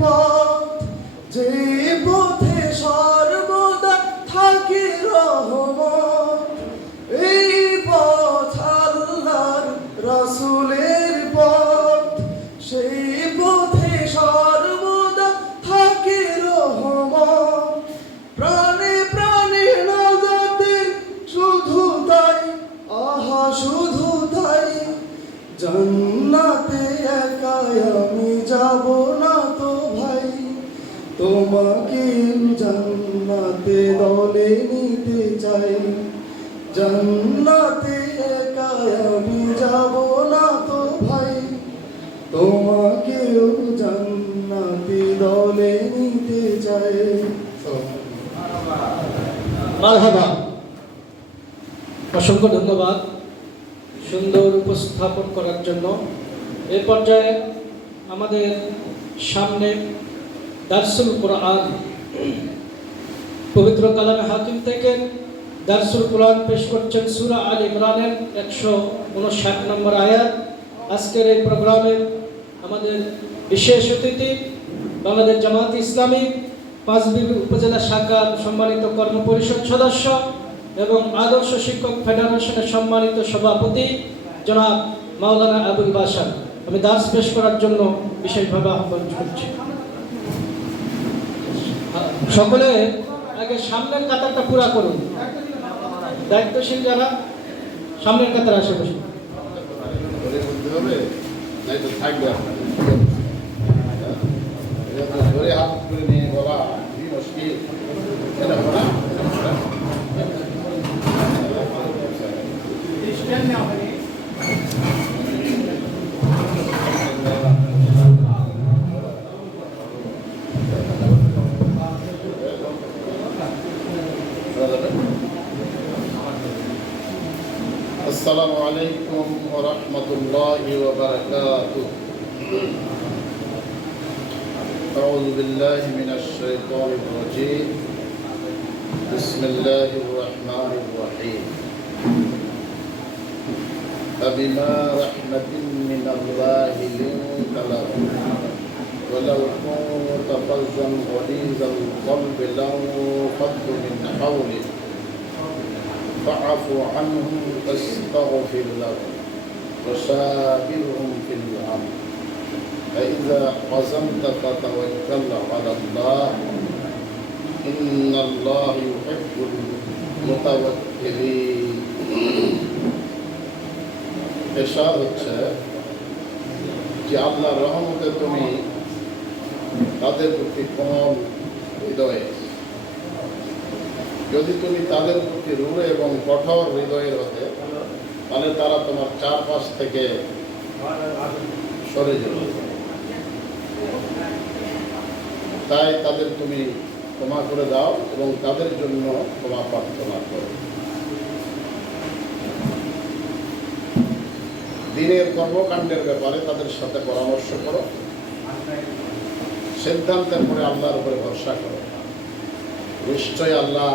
পথ, যে পথে সর্বদা থাকে রহমত। এই পথ আল্লাহর রাসূলের পথ, সেই পথে সর্বদা থাকে রহমত। প্রাণে প্রাণে নাজাতের শুধু তাই, আহা শুধু তাই। জান্নাতে একাই আমি যাব না তো ভাই, তোমাকে জান্নাতে দলে নিতে চাই। জান্নাতে একাই আমি যাব না তো ভাই, তোমাকেও জান্নাতে দলে নিতে চাই। মারহাবা। অসংখ্য ধন্যবাদ সুন্দর উপস্থাপন করার জন্য। এই পর্যায়ে আমাদের সামনে দারসুল কোরআন, পবিত্র কালামে হাকিম থেকে দারসুল কোরআন পেশ করছেন সূরা আল ইমরানের 159 নম্বর আয়াত। আজকের এই প্রোগ্রামে আমাদের বিশেষ অতিথি বাংলাদেশ জামাত ইসলামী পাঁচবিবি উপজেলা শাখার সম্মানিত কর্মপরিষদ সদস্য এবং আদর্শ শিক্ষক ফেডারেশনের সম্মানিত সভাপতি জনাব মাওলানা আবুল বাশার। আমি দাস পেশ করার জন্য বিশেষভাবে আহ্বান করছি। সকলে আগে সামনের কাতারটা পুরা করুন। দায়িত্বশীল যারা সামনের কাতার আশেপাশে السلام عليكم ورحمة الله وبركاته. أعوذ بالله من الشيطان الرجيم. بسم الله الرحمن الرحيم. فبما رحمة من الله لنت لهم ولو كنت فظا غليظ القلب لانفضوا من حولك فاعف عنهم واستغفر لهم وشاورهم في الأمر فإذا عزمت فتوكل على الله إن الله يحب المتوكلين. এরশাদ হচ্ছে যে আল্লাহর রহমতে তুমি তাদের প্রতি কোমল হৃদয়ে, যদি তুমি তাদের প্রতি রূঢ় এবং কঠোর হৃদয়ের হতে, তাহলে তারা তোমার চারপাশ থেকে সরে যাবে। তাই তাদের তুমি ক্ষমা করে দাও এবং তাদের জন্য ক্ষমা প্রার্থনা করো। দিনের কর্মকাণ্ডের ব্যাপারে তাদের সাথে পরামর্শ করো। সিদ্ধান্তের পরে আল্লাহর উপরে ভরসা করো। নিশ্চয় আল্লাহ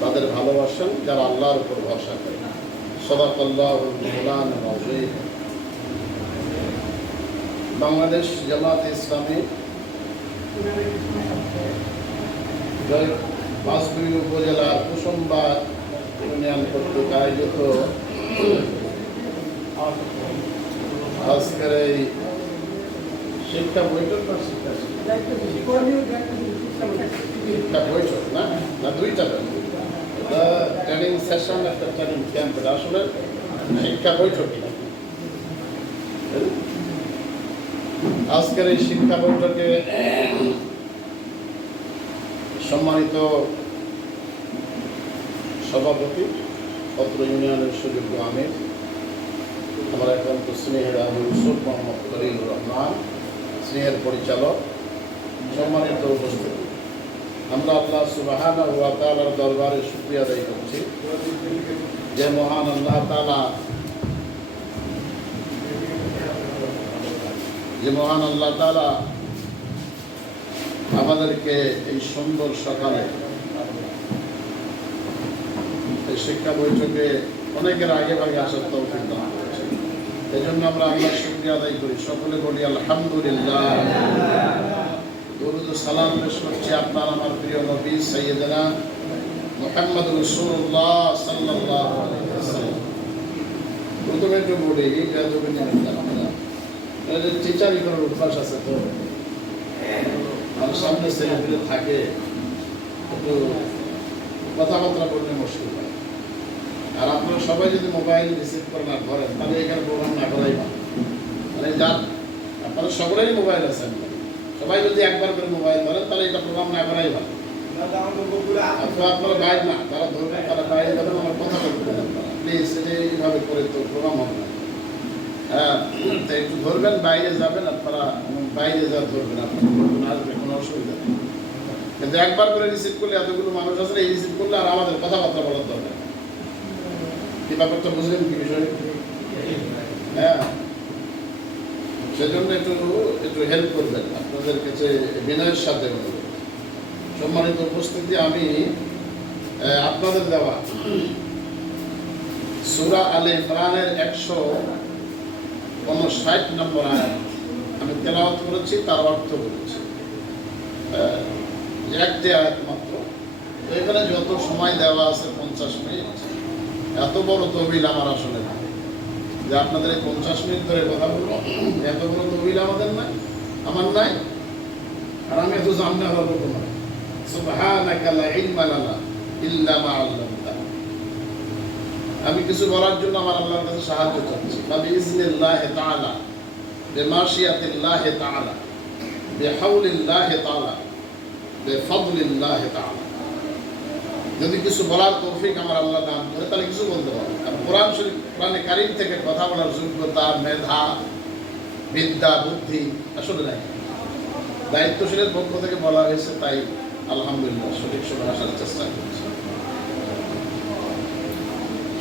তাদের ভালোবাসেন যারা আল্লাহর উপর ভরসা করে। সাদাকাল্লাহুল মাওলানা আযীম। বাংলাদেশ জামাত ইসলামী পাঁচবিবি উপজেলার কুসুমবাগ ইউনিয়ন কর্তৃক আয়োজিত আজকের এই শিক্ষা বৈঠক শিক্ষা বৈঠক না দুইটা ট্রেনিং সেশন, একটা ট্রেনিং ক্যাম্প, আসলে শিক্ষা বৈঠকই। আজকের এই শিক্ষা বৈঠকে সম্মানিত সভাপতি, অত্র ইউনিয়নের সুযোগ্য আমির, আমার একান্ত স্নেহের আবু ইউসুফ মোহাম্মদ খলিলুর রহমান, স্নেহের পরিচালক, সম্মানিত উপস্থিতি, আমরা আল্লাহ সুবহানাহু ওয়া তাআলার দরবারে শুকরিয়া আদায় করছি যে মহান আল্লাহ তাআলা আমাদেরকে এই সুন্দর সকালে এই শিক্ষা বৈঠকে অনেকের আগে ভাগে আসার তৌফিক দান করেছেন। এই জন্য আমরা আল্লাহর শুকরিয়া আদায় করি। সকলে বলি আলহামদুলিল্লাহ। সালাম পেশ করছি আপনার আমার প্রিয় নবী সাইয়েদনা মুহাম্মদ রাসূলুল্লাহ সাল্লাল্লাহু আলাইহি ওয়াসাল্লাম। প্রথমে একটু বলি যাদবে নিয়ে টিচারি করার অভ্যাস আছে তো, আর সামনে ছেলেপেলে থাকে, একটু কথাবার্তা বললে মুশকিল হয়। আর আপনারা সবাই যদি মোবাইল রিসিভ করেন আর ধরেন, তাহলে এখানে প্রোগ্রাম না করাই ভালো। মানে যার আপনারা সকলেরই মোবাইল আছে, সবাই যদি একবার করে মোবাইল ধরেন তাহলে এটা প্রোগ্রাম না করাই ভালো। অথবা আপনারা বাইরে না, তারা ধরবেন, তারা বাইরে যাবেন, আমার কথা বলবেন আপনারা প্লিজ, এইভাবে করে তো প্রোগ্রাম হবে না। হ্যাঁ, তাই একটু ধরবেন, বাইরে যাবেন আপনারা, বাইরে যা ধরবেন আপনারা, আসবে কোনো অসুবিধা নেই। কিন্তু একবার করে রিসিভ করলে এতগুলো মানুষ আছে, এই রিসিভ করলে আর আমাদের কথাবার্তা বলার দরকার। কি ব্যাপারটা বুঝলেন কি বিষয়? হ্যাঁ, সেজন্য একটু একটু হেল্প করবেন, আপনাদের কাছে বিনয়ের সাথে অনুরোধ। সম্মানিত উপস্থিতি, আমি আপনাদের দেওয়া সূরা আলে ইমরানের 159 নম্বর আয়াত আমি তেলাওয়াত করেছি, তার অর্থ বলেছি। একটি আয়াত মাত্র, তো এখানে যত সময় দেওয়া আছে 50 মিনিট, এত বড় তহবিল আমার আসলে না যে আপনাদের এই 50 মিনিট ধরে কথা বলবো। এত বড় তহবিল আমাদের নাই, আমার নাই, আর আমি এত জানতে পারবো তোমার। সুবহানাকা লা ইলমা লানা ইল্লা মা আল্লামতানা। আমি কিছু বলার জন্য আমার আল্লাহর কাছে সাহায্য চাচ্ছি। বিইজনিল্লাহি তাআলা, বিমাশিয়াতিল্লাহি তাআলা, বিহাউলিল্লাহি তাআলা, বিফদলিল্লাহি তাআলা। যদি কিছু বলার তৌফিক আমার আল্লাহ দান করে তাহলে কিছু বলতে পারবো। আর কোরআন শরীফ, কোরআনে কারীম থেকে কথা বলার যোগ্যতা, মেধা, বিদ্যা, বুদ্ধি আসলে নাই। দায়িত্বশীলের পক্ষ থেকে বলা হয়েছে, তাই আলহামদুলিল্লাহ সঠিক সময় আসার চেষ্টা করছি।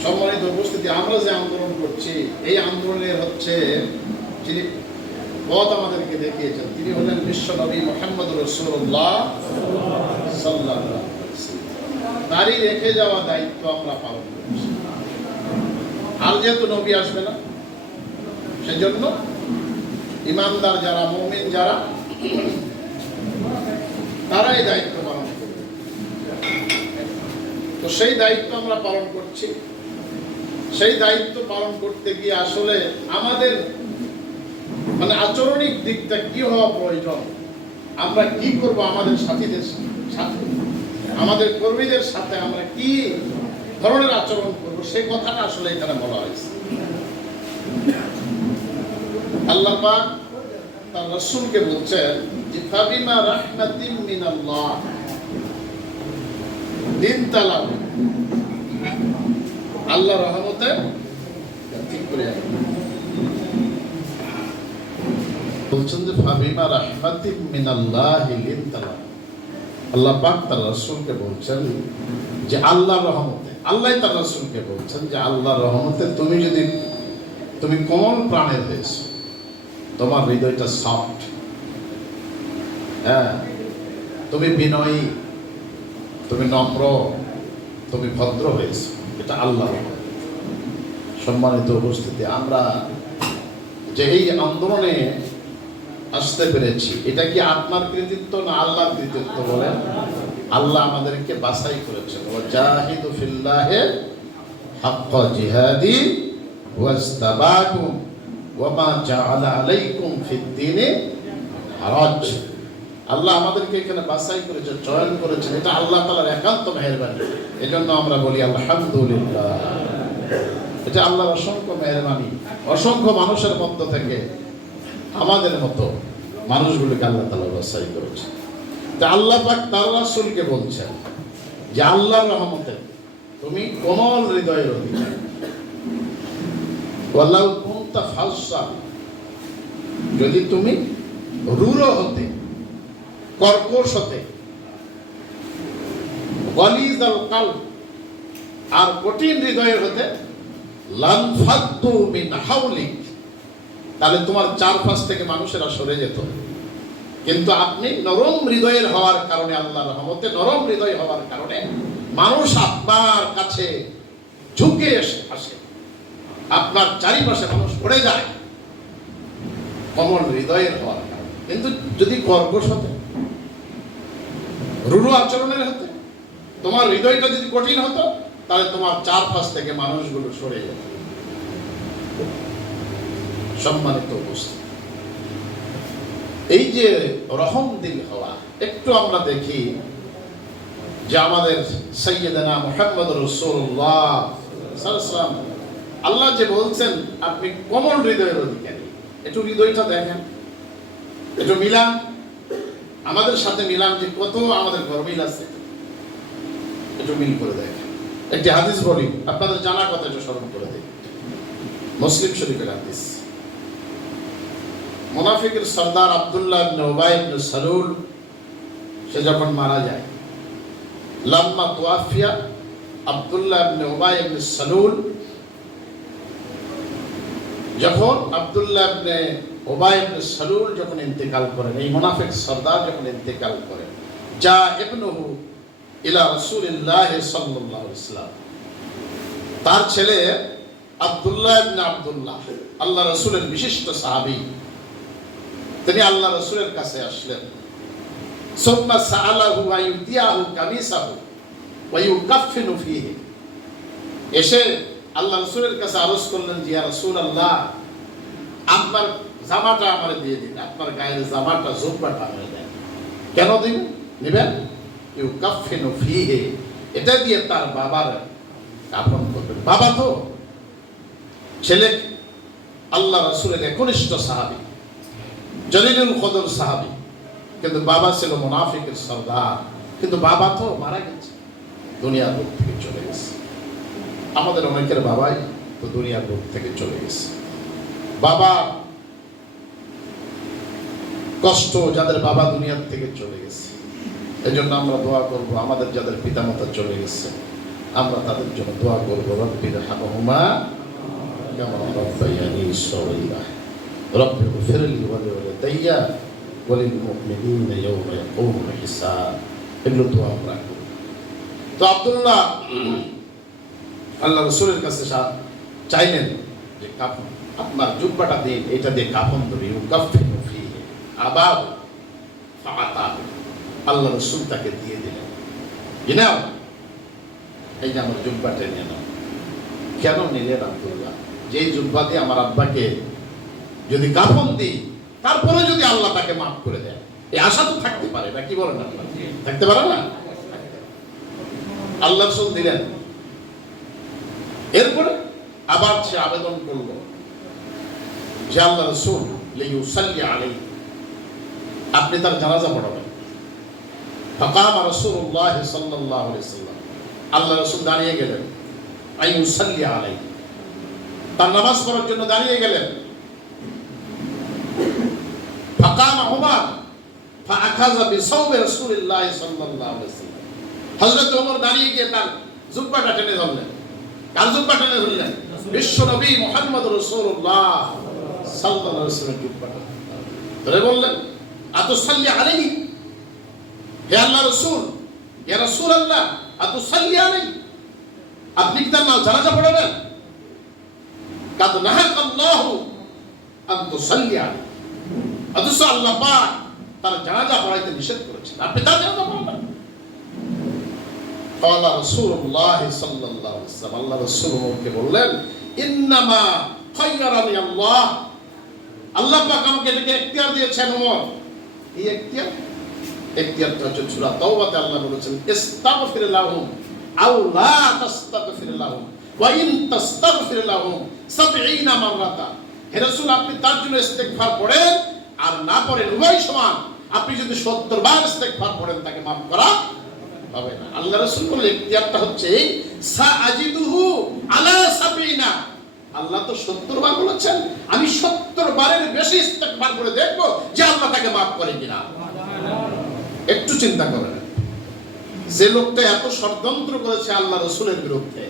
সম্মানিত উপস্থিতি, আমরা যে আন্দোলন করছি, এই আন্দোলনের হচ্ছে যিনি পথ আমাদেরকে দেখিয়েছেন, তিনি হলেন বিশ্ব নবী মুহাম্মদ রাসূলুল্লাহ সাল্লাল্লাহু আলাইহি ওয়াসাল্লাম। তারই রেখে যাওয়া দায়িত্ব আমরা পালন করছি। আর যেহেতু নবী আসবে না, সেজন্য ইমানদার যারা, মুমিন যারা, তারাই দায়িত্ব পালন করবে। তো সেই দায়িত্ব আমরা পালন করছি। সেই দায়িত্ব পালন করতে গিয়ে আসলে আমাদের মানে আচরণিক দিকটা কি হওয়া প্রয়োজন, আমরা কি করব আমাদের সাথীদের সাথে, আমাদের কর্মীদের সাথে আমরা কি ধরনের আচরণ করব, সেই কথাটা আসলে এখানে বলা হয়েছে। আল্লাহ পাক তার রাসূলকে বলছেন যে ফাবিমা রাহমাতিন মিনাল্লাহ লিনতা লাহুম। আল্লাহর রহমতে, ঠিক করে বলছেন যে ফাবিমা রাহমাতিন মিনাল্লাহি লিনতা লাহুম। আল্লাহ পাক তার রাসূলকে বলছেন যে আল্লাহর রহমতে, আল্লাহ তার রাসূলকে বলছেন যে আল্লাহর রহমতে তুমি কোমল প্রাণের হয়েছো, তোমার হৃদয়টা সফট, হ্যাঁ, তুমি বিনয়ী, তুমি নম্র, তুমি ভদ্র হয়েছো, এটা আল্লাহ। সম্মানিত উপস্থিতি, আমরা যে এই আন্দোলনে আসতে পেরেছি, এটা কি আপনার কৃতিত্ব না আল্লাহর কৃতিত্ব? বলেন। আল্লাহ আমাদেরকে বাছাই করেছেন, ওয়াজাহিদু ফিল্লাহি হাক্কা জিহাদি ওয়াজতাবাকুম ওয়ামা জাআলা আলাইকুম ফিদ-দীনি হারাজ। আল্লাহ আমাদেরকে এখানে বাছাই করেছেন, চয়ন করেছেন, এটা আল্লাহ তাআলার একান্ত মেহেরবানি। এজন্য আমরা বলি আলহামদুলিল্লাহ। এটা আল্লাহর অসংখ্য মেহেরবানি। অসংখ্য মানুষের মধ্য থেকে আমাদের মতো মানুষগুলোকে আল্লাহ তাআলা বাছাই করেছেন। তা আল্লাহ পাক তার রাসূলকে বলছেন যে আল্লাহর রহমতে তুমি কোমল হৃদয়ের অধিকারী। ওয়ালাউ কুনতা ফাজ্জা, যদি তুমি রূঢ় হতে, কর্কশ হতে, গালিজাল কলব, আর কঠিন হৃদয়ের হতে, লানফাদ্দু মিন হাওলিক, তাহলে তোমার চারপাশ থেকে মানুষেরা সরে যেত। কিন্তু আপনি নরম হৃদয়ের হওয়ার কারণে, আল্লাহর রহমতে নরম হৃদয় হওয়ার কারণে মানুষ আপনার কাছে ঝুঁকে আসে, আপনার চারিপাশে মানুষ পড়ে যায় কোমল হৃদয়ের হওয়ার কারণে। কিন্তু যদি কর্কশ হতে, রুড়ো আচরণের হতে। তোমার হৃদয়টা যদি কঠিন হতো তাহলে তোমার চারপাশ থেকে মানুষগুলো সরে যেত। সম্মানিত উপস্থিতি, এই যে রহম দিল হওয়া, একটু আমরা দেখি যে আমাদের সাইয়্যিদানা মুহাম্মদ রাসূলুল্লাহ সাল্লাল্লাহু আলাইহি ওয়াসাল্লাম, আল্লাহ যে বলছেন আপনি কোমল হৃদয়ের অধিকারী, একটু হৃদয়টা দেখেন, একটু মিলান আমাদের সাথে, মিলান যে কত আমাদের গরমিল আছে, একটু মিল করে দেখেন। একটি হাদিস বলি, আপনাদের জানা কথা একটু স্মরণ করে দিই। মুসলিম শরীফের হাদিস। মুনাফিকের সর্দার আব্দুল্লাহ ইবনে উবাই ইবনে সালুল সে যখন মারা যায়, লাম্মা তুয়াফিয়া আব্দুল্লাহ ইবনে উবাই ইবনে সালুল, যখন আব্দুল্লাহ ইবনে উবাই ইবনে সালুল যখন ইন্তেকাল করেন, এই মুনাফিক সর্দার যখন ইন্তেকাল করেন, যা ইবনুহু ইলা রাসূলিল্লাহ সাল্লাল্লাহু আলাইহি ওয়াসাল্লাম, তার ছেলে আব্দুল্লাহ ইবনে আব্দুল্লাহ, আল্লাহ রাসূলের বিশিষ্ট সাহাবী, তিনি আল্লাহ রাসূলের কাছে আসলেন। সুম্মা সাআলাহু ওয়া ইউতিয়াহু কামিসাহু ওয়া ইউকাফিনু ফীহি, এসে আল্লাহ রাসূলের কাছে আরজ করলেন যে ইয়া রাসূলুল্লাহ, আপনার জামাটা আমারে দিয়ে দিন, আপনার গায়ের জামাটা, জুব্বাটা আমারে দেন। কেন দিবেন, নেবেন? ইউকাফিনু ফীহি, এটা দিয়ে তার বাবার কাফন করবেন। বাবা তো ছেলে আল্লাহ রাসূলের একনিষ্ঠ সাহাবী, জলিলুল কদর সাহাবী, কিন্তু বাবা ছিল মুনাফিকের সর্দার, কিন্তু বাবা তো মারা গেছে, দুনিয়ার বুক থেকে চলে গেছে। আমাদের অনেকের বাবাই তো দুনিয়ার বুক থেকে চলে গেছে। বাবা কষ্ট, যাদের বাবা দুনিয়ার থেকে চলে গেছে, এজন্য আমরা দোয়া করব, আমাদের যাদের পিতামাতা চলে গেছে আমরা তাদের জন্য দোয়া করব, রব্বিরহামহুমা কামা রাব্বায়ানি সগীরা, রব্বিগফিরলি ওয়া লিওয়ালিদাইয়া ওয়া লিল মুমিনিনা ইয়াওমা ইয়াকুমুল হিসাব। এগুলো দোয়া আমরা করব। তো আব্দুল্লাহ আল্লাহ রাসূলের কাছে চাইলেন যে কাফন, আপনার জুব্বাটা দিন, এটা দিয়ে কাফন ধরে ইউকাফিনু ফীহি আবাব ফাআতা, আল্লাহ রাসূল তাকে দিয়ে দিলেন, যে নাও এই যে আমার জুব্বাটা নিয়ে নাও। কেন নিলেন আব্দুল্লাহ? যেই জুব্বা দিয়ে আমার আব্বাকে যদি কাফন দিই, তারপরে যদি আল্লাহ তাকে মাফ করে দেয়, এই আশা তো থাকতে পারে না, কি বলেন আপনার? থাকতে পারে না? আল্লাহ রাসূল দিলেন। এরপরে আবার সে আবেদন করল যে আল্লাহ রাসূল লিইউসাল্লি আলাইহি, আপনি তার জানাজা পড়াবেন। ফাকামা রাসূলুল্লাহ সাল্লাল্লাহু আলাইহি ওয়াসাল্লাম, আল্লাহ রাসূল দাঁড়িয়ে গেলেন, আইউসাল্লি আলাইহি, তার নামাজ পড়ার জন্য দাঁড়িয়ে গেলেন। ফাকামা উমর ফাআখাযা বিসাওবি রাসূলিল্লাহ সাল্লাল্লাহু আলাইহি ওয়াসাল্লাম, হযরত ওমর দাঁড়িয়ে গিয়ে তার জুব্বাটা টেনে ধরলেন। কার জুব্বা টেনে ধরলেন? বিশ্ব নবী মুহাম্মদ রাসূলুল্লাহ সাল্লাল্লাহু আলাইহি ওয়াসাল্লামের জুব্বাটা ধরে বললেন, আতুসাল্লি আলাইহি, হে আল্লাহ রাসূল, ইয়া রাসূলুল্লাহ আতুসাল্লি আলাইহি, আপনি কি তার জানাজা পড়াবেন? কাদ নাহাকাল্লাহু আন তুসাল্লি আলাইহি, অথচ আল্লাহ পাক তার জানাজা পড়াইতে নিষেধ করেছেন, আপনি তার জানাজা পড়াবেন। আল্লাহ রাসূলুল্লাহ সাল্লাল্লাহু আলাইহি ওয়াসাল্লাম, আল্লাহ রাসূলকে বললেন, ইন্নামা খায়্যারানি আল্লাহ, আল্লাহ পাক আমাকে এটাকে এখতিয়ার দিয়েছেন ওমর। এই এখতিয়ারটা হচ্ছে সূরা তাওবাতে আল্লাহ বলেছেন, ইস্তাগফির লাহুম আও লা তাস্তাগফির লাহুম ওয়া ইন তাস্তাগফির লাহুম ৭০ মাররাতা, হে রাসূল আপনি তার জন্য ইস্তিগফার পড়েন আর না পড়েন উভয় সমান, আপনি যদি ৭০ বার ইস্তিগফার পড়েন তাকে maaf করা হবে না। আল্লাহ রাসূল বলেন ইখতিয়ারটা হচ্ছে সাআজিদুহু আলা ৭০, আল্লাহ তো ৭০ বার বলেছেন, আমি ৭০ বারের বেশি ইস্তিগফার করে দেখব যে আল্লাহ তাকে maaf করে কিনা। একটু চিন্তা করেন, যে লোকটা এত ষড়যন্ত্র করেছে আল্লাহ রাসূলের বিরুদ্ধে,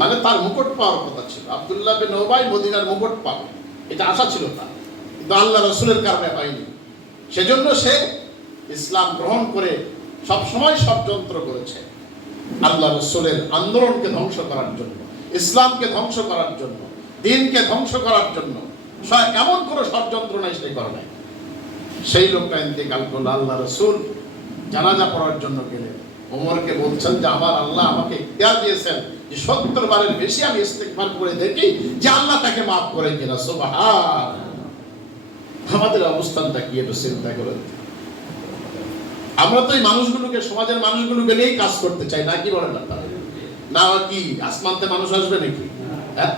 মানে তার মুকুট পাওয়ার কথা ছিল, আব্দুল্লাহ বিন উবাই মদিনার মুকুট পাবে, এটা আশা ছিল তার, কিন্তু আল্লাহ রাসূলের কারণে হয়নি। সেজন্য সে ইসলাম গ্রহণ করে সব সময় ষড়যন্ত্র করেছে আল্লাহ রাসূলের আন্দোলনকে ধ্বংস করার জন্য, ইসলামকে ধ্বংস করার জন্য, দ্বীনকে ধ্বংস করার জন্য। এমন কোনো ষড়যন্ত্র নাই সেই কারণে সেই লোকটা ইন্তেকাল করল। আল্লাহ রাসূল জানাজা পড়ার জন্য গেলেন। ওমরকে বলছেন যে আমার আল্লাহ আমাকে ইখতিয়ার দিয়েছেন যে 70 বারের বেশি আমি ইস্তেগফার করে দেখি যে আল্লাহ তাকে মাফ করে কিনা। সুবহান। আমাদের অবস্থানটা কি একটু চিন্তা করেন। আমরা তো এই মানুষগুলোকে, সমাজের মানুষগুলোকে নিয়েই কাজ করতে চাই, না কি বলেন আপনারা? না কি আসমানতে মানুষ আসবে নাকি? হ্যাঁ,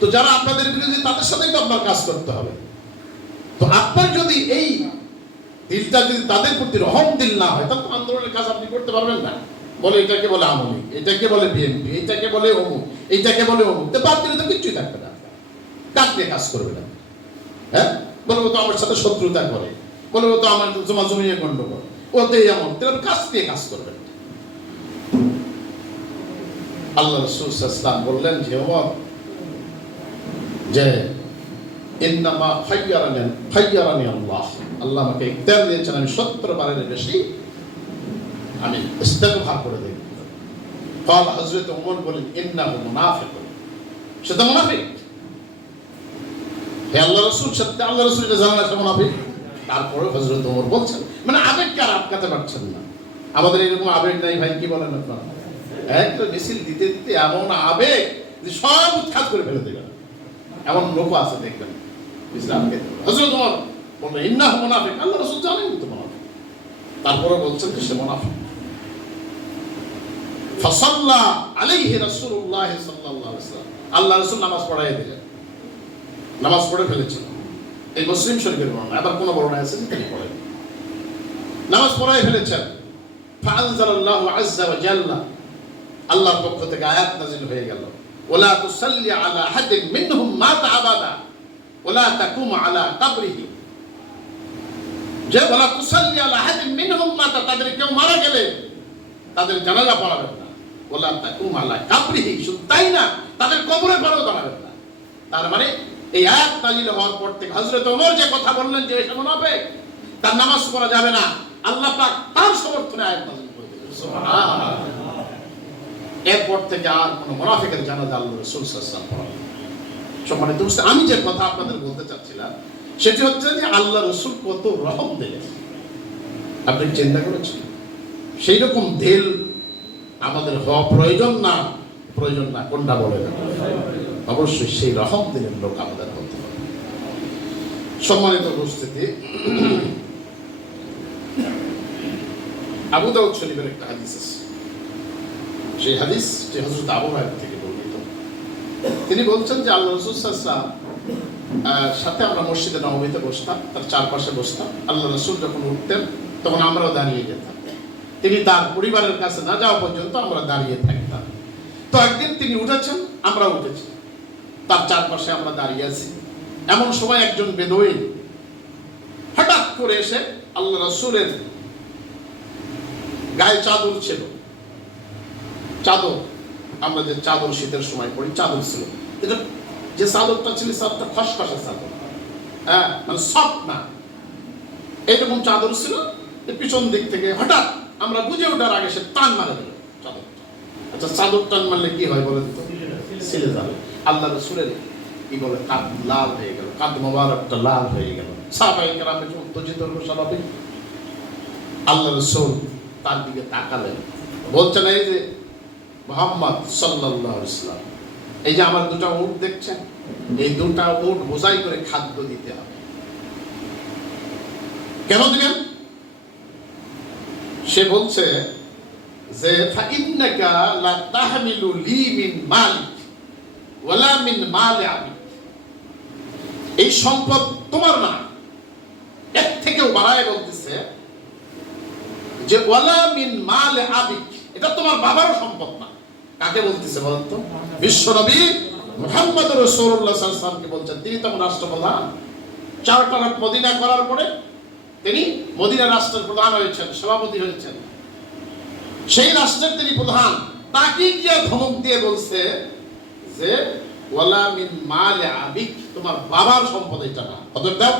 তো যারা আপনাদের বিরোধী তাদের সাথেই তো আপনার কাজ করতে হবে। তো আপনার যদি এই দিলটা যদি তাদের প্রতি রহম দিল না হয়, তাহলে আন্দোলনের কাজ আপনি করতে পারবেন না। বলে এটাকে বলে আওয়ামী লীগ, এটাকে বলে বিএনপি, এটাকে বলে অমুক, এইটাকে বলে অমুক, তো বাদ দিলে তো কিছুই থাকবে না। কাজ নিয়ে কাজ করবে না। হ্যাঁ, বলবো তো আমার সাথে শত্রুতা করে, বলবো তো আমার জমা জমিয়ে গন্ডগোল, ওতে এমন, তাহলে কাজ নিয়ে কাজ করবেন। আল্লাহ রাসূল সাল্লাল্লাহু আলাইহি ওয়াসাল্লাম বললেন যে ওমর, যে ইন্নামা খায়্যারানি আল্লাহ, আল্লাহ আমাকে ইখতিয়ার দিয়েছেন আমি 70 বারের বেশি আমি ইস্তেগফার করে দেব। قال হযরত ওমর বলেন ইন্নাহু মুনাফিক, সে তো মুনাফিক। হে আল্লাহ রাসূল, সত্যি আল্লাহ রাসূল এটা জানেন সে মুনাফিক, তারপরে হযরত ওমর বলছেন, মানে আবেগকে আর আটকাতে পারছেন না। আমাদের এরকম আবেগ নাই ভাই, কি বলেন আপনারা? একটা মিছিল দিতে দিতে এমন আবেগ যে সব উৎখাত করে ফেলে দেবেন, এমন লোক আছে দেখবেন ইসলামকে। হযরত ওমর বললেন ইন্নাহু মুনাফিক, আল্লাহ রাসূল জানেন তো মুনাফিক, তারপরে বলছেন যে সে মুনাফিক। ফাসাল্লা আলাইহি রাসূলুল্লাহ সাল্লাল্লাহু আলাইহি ওয়াসাল্লাম, আল্লাহ রাসূল নামাজ পড়ায় দিলেন, নামাজ পড়ে ফেলেছেন। এই মুসলিম শরীফের বর্ণনা, আবার কোন বর্ণনা আছে যে তিনি পড়েন, নামাজ পড়ায় ফেলেছেন। ফাআনজালাল্লাহু আযজা ওয়া জাল্লা, আল্লাহর পক্ষ থেকে আয়াত নাযিল হয়ে গেল, ওয়ালা তুসাল্লি আলা আহাদিন মিনহুম মাতা আবাদা ওয়ালা তাকুম আলা কবরিহি, যে ওয়ালা তুসাল্লি আলা আহাদিন মিনহুম মাতা, তাদের কেউ মারা গেলে তাদের জানাজা পড়াবেন না, ওয়ালা তাকুম আলা কবরিহি, শুধু তাই না তাদের কবরের পারেও দাঁড়াবেন না। তার মানে এই আয়াত নাযিল হওয়ার পর থেকে হযরত ওমর যে কথা বললেন যে সে মুনাফিক, তার নামাজ পড়া যাবে না, আল্লাহ পাক তার সমর্থনে আয়াত নাযিল করে দিলেন। সুবহানাল্লাহ। এরপর থেকে আর কোন মুনাফিকের জানাজা আল্লাহ রাসূল সাল্লাল্লাহু আলাইহি ওয়াসাল্লাম পড়াবেন। সম্মানিত উপস্থিতি, আমি যে কথা আপনাদের বলতে চাচ্ছিলাম সেটি হচ্ছে যে আল্লাহ রাসূল কত রহম দিলেন, আপনি চিন্তা করেছেন? সেই রকম দিল আমাদের হওয়া প্রয়োজন না, প্রয়োজন না কোনটা বলে না? অবশ্যই সেই রহম দিলেন লোক আমাদের হতে হবে। সম্মানিত উপস্থিতি, আবু দাউদ শরীফের একটা হাদিস আছে, সেই হাদিসটি হযরত আবু হুরায়রা থেকে বর্ণিত। তিনি বলছেন যে আল্লাহ রাসূল সাল্লাল্লাহু আলাইহি ওয়াসাল্লাম সাথে আমরা মসজিদে নববীতে বসতাম, তার চারপাশে বসতাম। আল্লাহ রাসূল যখন উঠতেন তখন আমরাও দাঁড়িয়ে যেতাম, তিনি তার পরিবারের কাছে না যাওয়া পর্যন্ত আমরা দাঁড়িয়ে থাকতাম। তো একদিন তিনি উঠেছেন, আমরা উঠেছি, তার চারপাশে আমরা দাঁড়িয়ে আছি। এমন সময় একজন বেদুইন হঠাৎ করে এসে আল্লাহ রাসূলের গায়ে চাদর ছিল, চাদর, আমরা যে চাদর শীতের সময় পরি, চাদর ছিল, এটা যে চাদরটা ছিল চাদরটা খসখসে চাদর, হ্যাঁ, মানে সফট না, এরকম চাদর ছিল। পিছন দিক থেকে হঠাৎ আমরা বুঝে ওঠার আগে সে টান মারে দিল চাদরটা। আচ্ছা, চাদর টান মারলে কি হয় বলেন তো? ছিঁড়ে যাবে। আল্লাহ রাসূলের কি বলে কাঁধ লাল হয়ে গেল, কাঁধ মোবারকটা লাল হয়ে গেল। সাহাবায়ে কেরামের উত্তেজিত হলো স্বাভাবিক। আল্লাহ রাসূল তার দিকে তাকালেন, বলছেন এই যে মুহাম্মদ সাল্লাল্লাহু আলাইহি ওয়াসাল্লাম, এই যে আমার দুটো উট দেখছেন, এই দুটো উট বোঝাই করে খাদ্য দিতে হবে। কেন দিবেন? সে বলছে যে ফাইন্নাকা লা তাহমিলু লি মিন মালিক ওয়ালা মিন মালি আবিক, এই সম্পদ তোমার না, এর থেকেও বাড়ায় বলতেছে যে ওয়ালা মিন মালি আবিক, এটা তোমার বাবারও সম্পদ না। কাকে বলতেছে বলেন তো? বিশ্বনবী মুহাম্মদ রাসূলুল্লাহ সাল্লাল্লাহু আলাইহি ওয়াসাল্লামকে বলছেন। তিনি তখন রাষ্ট্রপ্রধান, 4টা রাত মদিনা করার পরে তিনি মদিনা রাষ্ট্রের প্রধান হয়েছেন, সভাপতি হয়েছেন। সেই রাষ্ট্রের তিনি প্রধান, তাকে গিয়ে ধমক দিয়ে বলছে যে ওয়ালা মিন মালি আবিক, তোমার বাবার সম্পদ এটা না, অতএব দাও।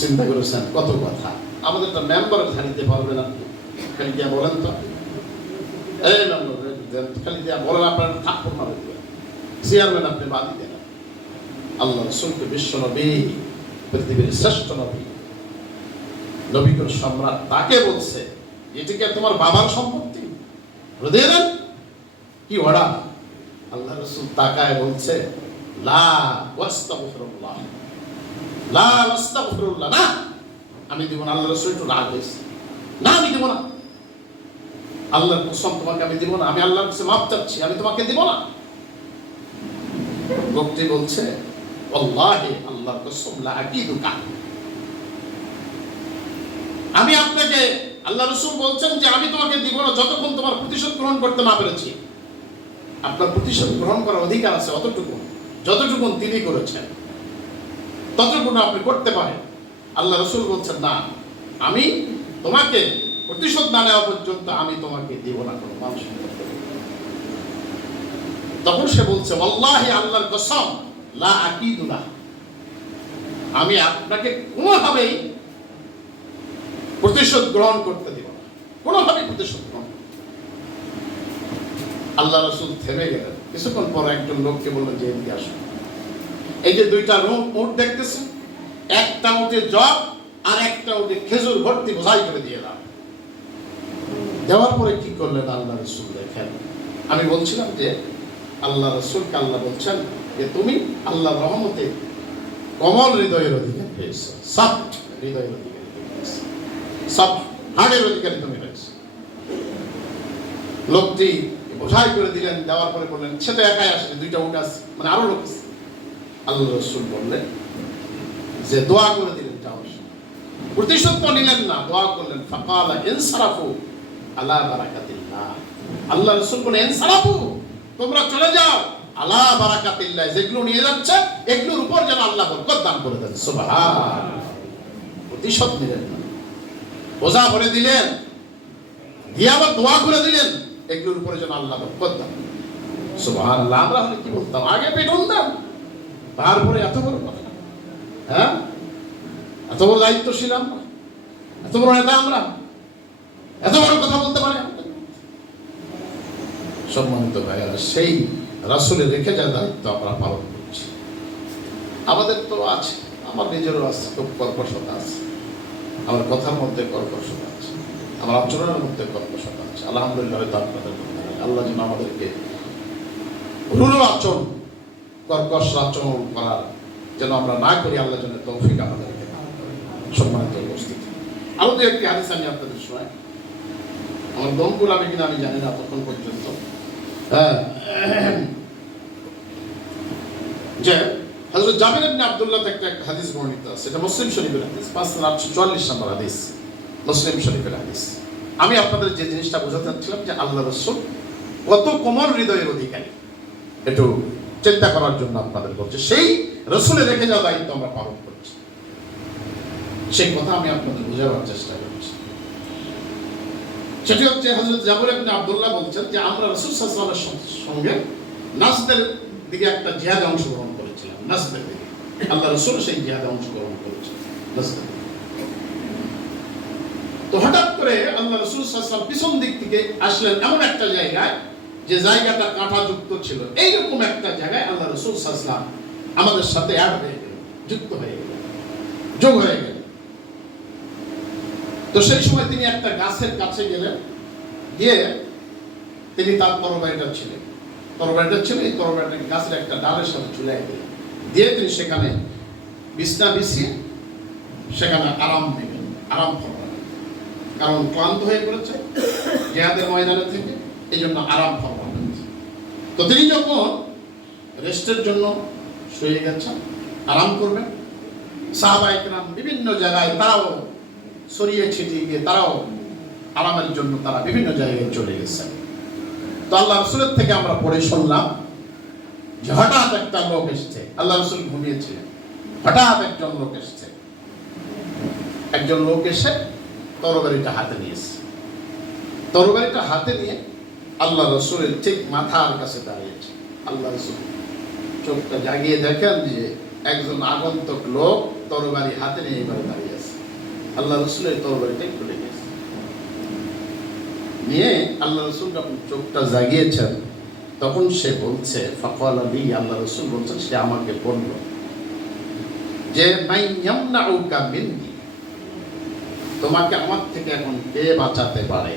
চিন্তা করেছেন কত কথা। আমাদের একটা মেম্বারের ধারিতে পারবেন আপনি, খালি গিয়া বলেন তো, এই মেম্বার খালি দিয়া বলেন, আপনার থাপ্পড় মারে দিবেন, চেয়ারম্যান আপনি বাদই দেন। আল্লাহ রাসূলকে বিশ্ব নবী, পৃথিবীর শ্রেষ্ঠ নবী, নবীকুল সম্রাট তাকে বলছে এটা কি তোমার বাবার সম্পত্তি, দিয়ে দেন, কি অর্ডার? আল্লাহ রাসূল তাকায় বলছে লা ওয়াস্তাগফিরুল্লাহ, লা ওয়াস্তাগফিরুল্লাহ, না আমি দিব না। আল্লাহ রাসূল একটু রাগ হয়েছে, না আমি দিব না, আল্লাহর কসম তোমাকে আমি দিব না, আমি আল্লাহর কাছে মাফ চাচ্ছি, আমি তোমাকে দিব না। লোকটি বলছে ওয়াল্লাহি আল্লাহর কসম লা আকিদুকা, আমি আপনাকে, আল্লাহ রাসূল বলছেন যে আমি তোমাকে দিব না যতক্ষণ তোমার প্রতিশোধ গ্রহণ করতে না পেরেছি। আপনার প্রতিশোধ গ্রহণ করার অধিকার আছে অতটুকু, যতটুকু তিনি করেছেন ততটুকু আপনি করতে পারেন। আল্লাহ রাসূল বলছেন না, আমি তোমাকে প্রতিশোধ না নেওয়া পর্যন্ত আমি তোমাকে দিব না কোনো মানুষ। তখন সে বলছে ওয়াল্লাহি আল্লাহর কসম লা আকিদুনা, আমি আপনাকে কোনোভাবেই প্রতিশোধ গ্রহণ করতে দিব না, কোনোভাবেই প্রতিশোধ গ্রহণ। আল্লাহ রাসূল থেমে গেলেন। কিছুক্ষণ পর একজন লোককে বললেন যে এদিকে আসুন, এই যে দুইটা উট দেখতেছেন, একটা উটে জব আর একটা উটে খেজুর ভর্তি বোঝাই করে দিয়ে দাও। দেওয়ার পরে কি করলেন আল্লাহ রাসূল দেখেন, আমি বলছিলাম যে আল্লাহ রাসূলকে আল্লাহ বলছেন যে তুমি আল্লাহর রহমতে কোমল হৃদয়ের অধিকারী পেয়েছো, সফট হৃদয়ের অধিকারী পেয়েছো, সফট হার্টের অধিকারী তুমি পেয়েছো। লোকটি বোঝাই করে দিলেন, দেওয়ার পরে বললেন সে তো একাই আসে, দুইটা উট আছে, মানে আরো লোক আছে। আল্লাহ রাসূল বললেন যে দোয়া করে দিলেন, যাওয়ার সময় প্রতিশোধ তো নিলেন না, দোয়া করলেন ফাকালা ইনসারাফু আলা বারাকাতিল্লাহ। আল্লাহ রাসূল বলেন ইনসারাফু, তোমরা চলে যাও আলা বারাকাতিল্লাহ, যেগুলো নিয়ে যাচ্ছে এগুলোর উপর যেন আল্লাহ বরকত দান করে দেন। সুবহান, প্রতিশোধ নিলেন না, বোঝা ভরে দিলেন, দিয়ে আবার দোয়া করে দিলেন এগুলোর উপরে যেন আল্লাহ বরকত দান। সুবহানাল্লাহ। আমরা হলে কি বলতাম, আগে পেটুন দাম, তারপরে এত বড় কথা, হ্যাঁ এত বড় দায়িত্বশীল আমরা, এত বড় নেতা আমরা, এত বড় কথা বলতে পারে। সম্মানিত ভাইয়েরা, সেই রাসূলের রেখে যাওয়া দায়িত্ব আমরা পালন করছি। আমাদের তো আছে, আমার নিজেরও আছে, খুব কর্কশতা আছে, আমার কথার মধ্যে কর্কশতা আছে, আমার আচরণের মধ্যে কর্কশতা আছে। আলহামদুলিল্লাহ, হয়তো আপনাদের আল্লাহ যেন আমাদেরকে রূঢ় আচরণ, কর্কশ আচরণ করার যেন আমরা না করি, আল্লাহ যেন তৌফিক আমাদেরকে দান করেন। সম্মানিত উপস্থিতি, আরো দু একটি হাদিস আমি আপনাদের শোনাই। আমার দম কুলাবে কিনা আমি জানি না তখন পর্যন্ত। যে হযরত জাবির ইবনে আব্দুল্লাহ থেকে একটা হাদিস বর্ণিত আছে, এটা মুসলিম শরীফের হাদিস, 5844 নম্বর হাদিস, মুসলিম শরীফের হাদিস। আমি আপনাদের যে জিনিসটা বোঝাতে চাচ্ছিলাম যে আল্লাহ রাসূল কত কোমল হৃদয়ের অধিকারী, একটু চিন্তা করার জন্য আপনাদের বলছে। সেই রাসূলের রেখে যাওয়া দায়িত্ব আমরা পালন করছি, সেই কথা আমি আপনাদের বোঝাবার চেষ্টা করছি। সেটি হচ্ছে হযরত জাবির ইবনে আব্দুল্লাহ বলছেন যে আমরা রাসূল সাল্লাল্লাহু আলাইহি ওয়াসাল্লামের সঙ্গে নাজদের দিকে একটা জিহাদে অংশগ্রহণ করেছিলাম। নাজদের দিকে আল্লাহ রাসূল সেই জিহাদে অংশগ্রহণ করেছেন নাজদের। তো হঠাৎ করে আল্লাহ রাসূল সাল্লাল্লাহু আলাইহি ওয়াসাল্লাম পিছন দিক থেকে আসলেন এমন একটা জায়গায়, যে জায়গাটা কাঁটাযুক্ত ছিল। এইরকম একটা জায়গায় আল্লাহ রাসূল সাল্লাল্লাহু আলাইহি ওয়াসাল্লাম আমাদের সাথে অ্যাড হয়ে গেলেন, যুক্ত হয়ে গেলেন, যোগ হয়ে গেলেন। তো সেই সময় তিনি একটা গাছের কাছে গেলেন, গিয়ে তিনি তার তরবারিটা ছিলেন, এই তরবারিটা গাছের একটা ডালের সাথে ঝুলাই দিলেন, দিয়ে তিনি সেখানে বিছনা বিছিয়ে সেখানে আরাম নেবেন, আরাম করবেন, কারণ ক্লান্ত হয়ে পড়েছে জিহাদের ময়দানে থেকে, এই জন্য আরাম করবেন। তো তিনি যখন রেস্টের জন্য শুয়ে গেছেন, আরাম করবেন, সাহাবায়ে কেরাম বিভিন্ন জায়গায় তারাও ছড়িয়ে ছিটিয়ে গিয়ে তারাও আরামের জন্য তারা বিভিন্ন জায়গায় চলে গেছেন। তো আল্লাহ রাসূলের থেকে আমরা পড়ে শুনলাম যে হঠাৎ একটা লোক এসেছে, আল্লাহ রাসূল ঘুমিয়েছিলেন, হঠাৎ একজন লোক এসেছে, একজন লোক এসে তরবারিটা হাতে নিয়েছে, তরবারিটা হাতে নিয়ে আল্লাহ রাসূলের ঠিক মাথার কাছে দাঁড়িয়েছে। আল্লাহ রাসূল চোখটা জাগিয়ে দেখেন যে একজন আগন্তুক লোক তরবারি হাতে নিয়ে এবারে দাঁড়িয়ে আছে। আল্লাহ রাসূলের তরবারিটা খুলে গেছে, নিয়ে আল্লাহ রাসূল যখন চোখটা জাগিয়েছেন তখন সে বলছে ফাকালা লি, আল্লাহ রাসূল বলছেন, সে আমাকে বলল যে মাই ইয়ামনাউকা মিন্নি, তোমাকে আমার থেকে এখন কে বাঁচাতে পারে?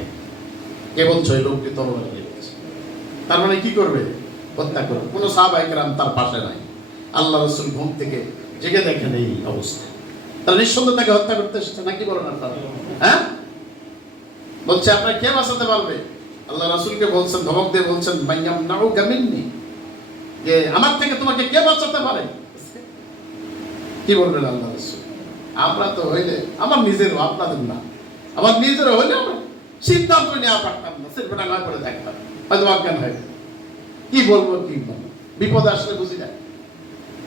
কে বলছো? এই লোকটি তরবারি নিয়ে গেছে। তার মানে কি করবে? হত্যা করবে। কোনো সাহাবায়ে কেরাম তার পাশে নাই। আল্লাহ রাসূল ঘুম থেকে জেগে দেখেন এই অবস্থা। তাহলে নিঃসন্দেহে তাকে হত্যা করতে এসেছে নাকি বলেন আপনারা? হ্যাঁ, বলছে আপনার কে বাঁচাতে পারবে? আল্লাহ রাসূলকে বলছেন, ধমক দিয়ে বলছেন, মাইয়াম নাউ গামিননি, যে আমার থেকে তোমাকে কে বাঁচাতে পারে? কি বলবেন আল্লাহ রাসূল? আমরা তো হইলে আমার নিজেরও, আপনাদের না, আমার নিজেরও হইলে আমরা সিদ্ধান্ত নেওয়া পারতাম না, সেটা না করে দেখতাম, হয়তো অজ্ঞান হয়। কি বলবো কি বলবো, বিপদ আসলে বুঝি না।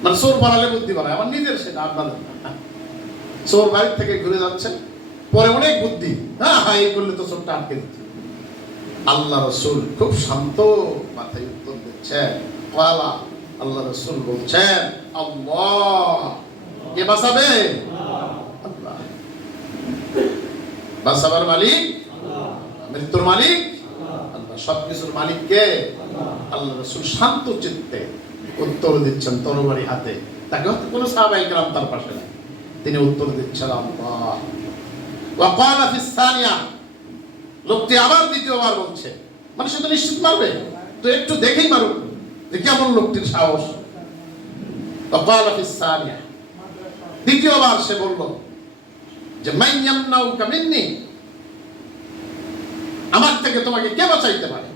মানে চোর বাড়ালে বুদ্ধি বাড়ায়, আমার নিজের, সেটা আপনাদের না। চোর বাড়ির থেকে ঘুরে যাচ্ছে, পরে অনেক বুদ্ধি, হ্যাঁ হ্যাঁ এই করলে তো চোরটা আটকে দিচ্ছে। আল্লাহ রাসূল খুব শান্ত মাথায় উত্তর দিচ্ছেন। ওয়ালা আল্লাহ রাসূল বলছেন, আল্লাহ। কে বাঁচাবে? আল্লাহ। বাঁচাবার মালিক আল্লাহ, মৃত্যুর মালিক আল্লাহ, সবকিছুর মালিক কে? আল্লাহ রাসূল শান্ত চিত্তে উত্তর দিচ্ছেন, তরবারি হাতে। তাকে হয়তো কোনো সাহাবায়ে কেরাম তার পাশে নাই, তিনি উত্তর দিচ্ছেন আল্লাহ। ওয়া ক্বালা ফিস সানিয়া, লোকটি আবার দ্বিতীয়বার বলছে, মানে সে তো নিশ্চিত মারবে, তো একটু দেখেই মারুক যে কেমন লোকটির সাহস। ওয়া ক্বালা ফিস সানিয়া, দ্বিতীয়বার সে বলল যে মান ইয়ামনাউকা মিন্নি, আমার থেকে তোমাকে কে বাঁচাইতে পারে?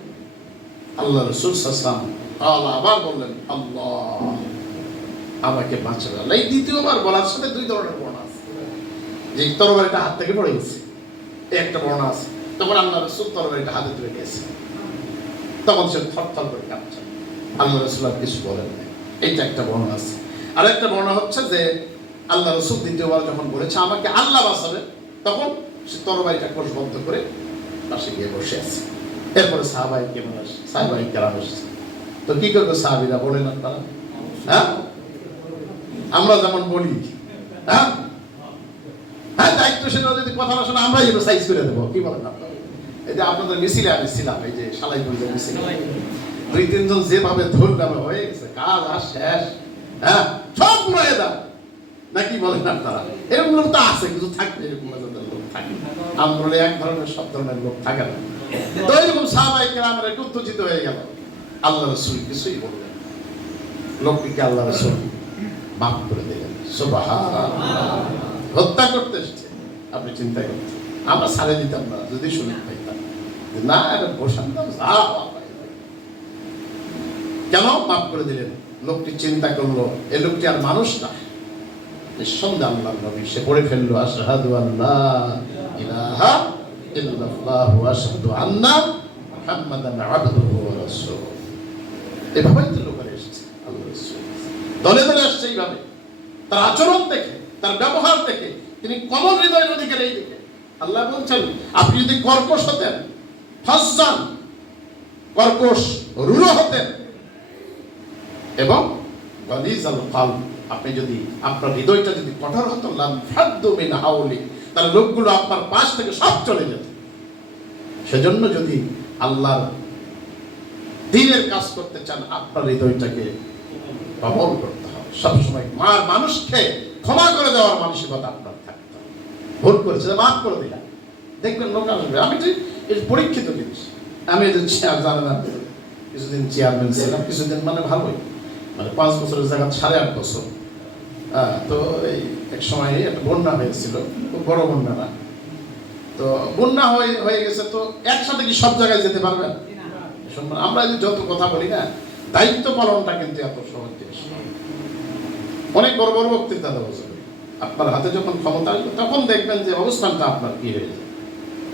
আল্লাহ রাসূল সাল্লাল্লাহু আলাইহি ওয়াসাল্লাম আবার বললেন, আল্লাহ আমাকে বাঁচাবে। এই দ্বিতীয়বার বলার সাথে দুই ধরনের বর্ণনা আছে, যে তরবারিটা হাত থেকে পড়ে গেছে, একটা বর্ণনা আছে। তখন আল্লাহ রাসূল তরবারিটা হাতে তুলে নিয়েছে, তখন সে থরথর করে কাঁপছে। আল্লাহ রাসূল আর কিছু বলেন না, এইটা একটা বর্ণনা আছে। আর একটা বর্ণনা হচ্ছে যে আল্লাহ রাসূল দ্বিতীয়বার যখন বলেছে আমাকে আল্লাহ বাঁচাবে, তখন সে তরবারিটা কোষবদ্ধ করে পাশে গিয়ে বসে আছে। এরপরে সাহাবায়ে কেরাম এসেছে। তো কি করবে সাহাবীরা বলেন আপনারা? হ্যাঁ, আমরা যেমন বলি, হ্যাঁ হ্যাঁ দায়িত্বশীল যদি কথা না শোনে আমরাই এটা সাইজ করে দেবো, কি বলেন আপনারা? এই যে আপনাদের মিছিলে আমি ছিলাম, এই যে সালাইপুরের মিছিলে, দুই তিনজন যেভাবে ধরলাম হয়ে গেছে, কাজ আর শেষ, হ্যাঁ সব পুরাই দাও নাকি বলেন আপনারা? এরকম লোক তো আছে, কিছু থাকবে, এরকম লোক থাকে। আন্দোলনে এক ধরনের সব ধরনের লোক থাকে না। তো এরকম সাহাবায়ে কেরামের একটু উত্তেজিত হয়ে গেল। আল্লাহ রাসূল কিছুই বললেন, লোকটিকে আল্লাহ রাসূল মাফ করে দিলেন। সুবহানাল্লাহ। হত্যা করতে এসেছে, আপনি চিন্তা করছেন আমরা ছাড়ে দিতাম না যদি শুনে পাইতাম না, এটা বসান দাও, কেন মাফ করে দিলেন? লোকটি চিন্তা করলো এই লোকটি আর মানুষ না, নিঃসন্দেহে আল্লাহর নবী। সে পড়ে ফেললো, আশহাদু আল্লা ইলাহা ইল্লাল্লাহ ওয়া আশহাদু আন্না মুহাম্মাদান আবদুহু ওয়া রাসূলুহু। এভাবেই তো লোকেরা এসেছে, আল্লাহ রাসূল দলে দলে আসছে এইভাবে। তার আচরণ দেখে, তার ব্যবহার দেখে, তিনি কমল হৃদয়ের অধিকারী। এই দিকে আল্লাহ বলছেন, আপনি যদি কর্কশ হতেন, ফাজ্জান কর্কশ রূঢ় হতেন, এবং গালিজাল কলব, আপনি যদি আপনার হৃদয়টা যদি কঠোর হতো, লাম ফাদ্দু মিন হাওলি, তাহলে লোকগুলো আপনার পাশ থেকে সব চলে যেত। সেজন্য যদি আল্লাহর দ্বীনের কাজ করতে চান, আপনার হৃদয়টাকে প্রবল করতে হবে। সবসময় মানুষকে ক্ষমা করে দেওয়ার মানসিকতা আপনার থাকতে হবে। ভুল করেছে মাফ করে দিলাম, দেখবেন লোক আসবে। আমি তো এই পরীক্ষিত জিনিস, আমি জানেন না, কিছুদিন চেয়ারম্যান ছিলাম, কিছুদিন মানে ভালোই, মানে 5 বছরের জায়গা 8.5 বছর। তো এই এক সময় একটা বন্যা হয়েছিল, খুব বড় বন্যা না। তো বন্যা হয়ে গেছে, তো একসাথে কি সব জায়গায় যেতে পারবেন? আমরা যত কথা বলি না, দায়িত্ব পালনটা কিন্তু এত সহজ জিনিস। অনেক বড় বড় বক্তৃতা দেওয়া যাবে, আপনার হাতে যখন ক্ষমতা আসবে তখন দেখবেন যে অবস্থানটা আপনার কি হয়ে যায়,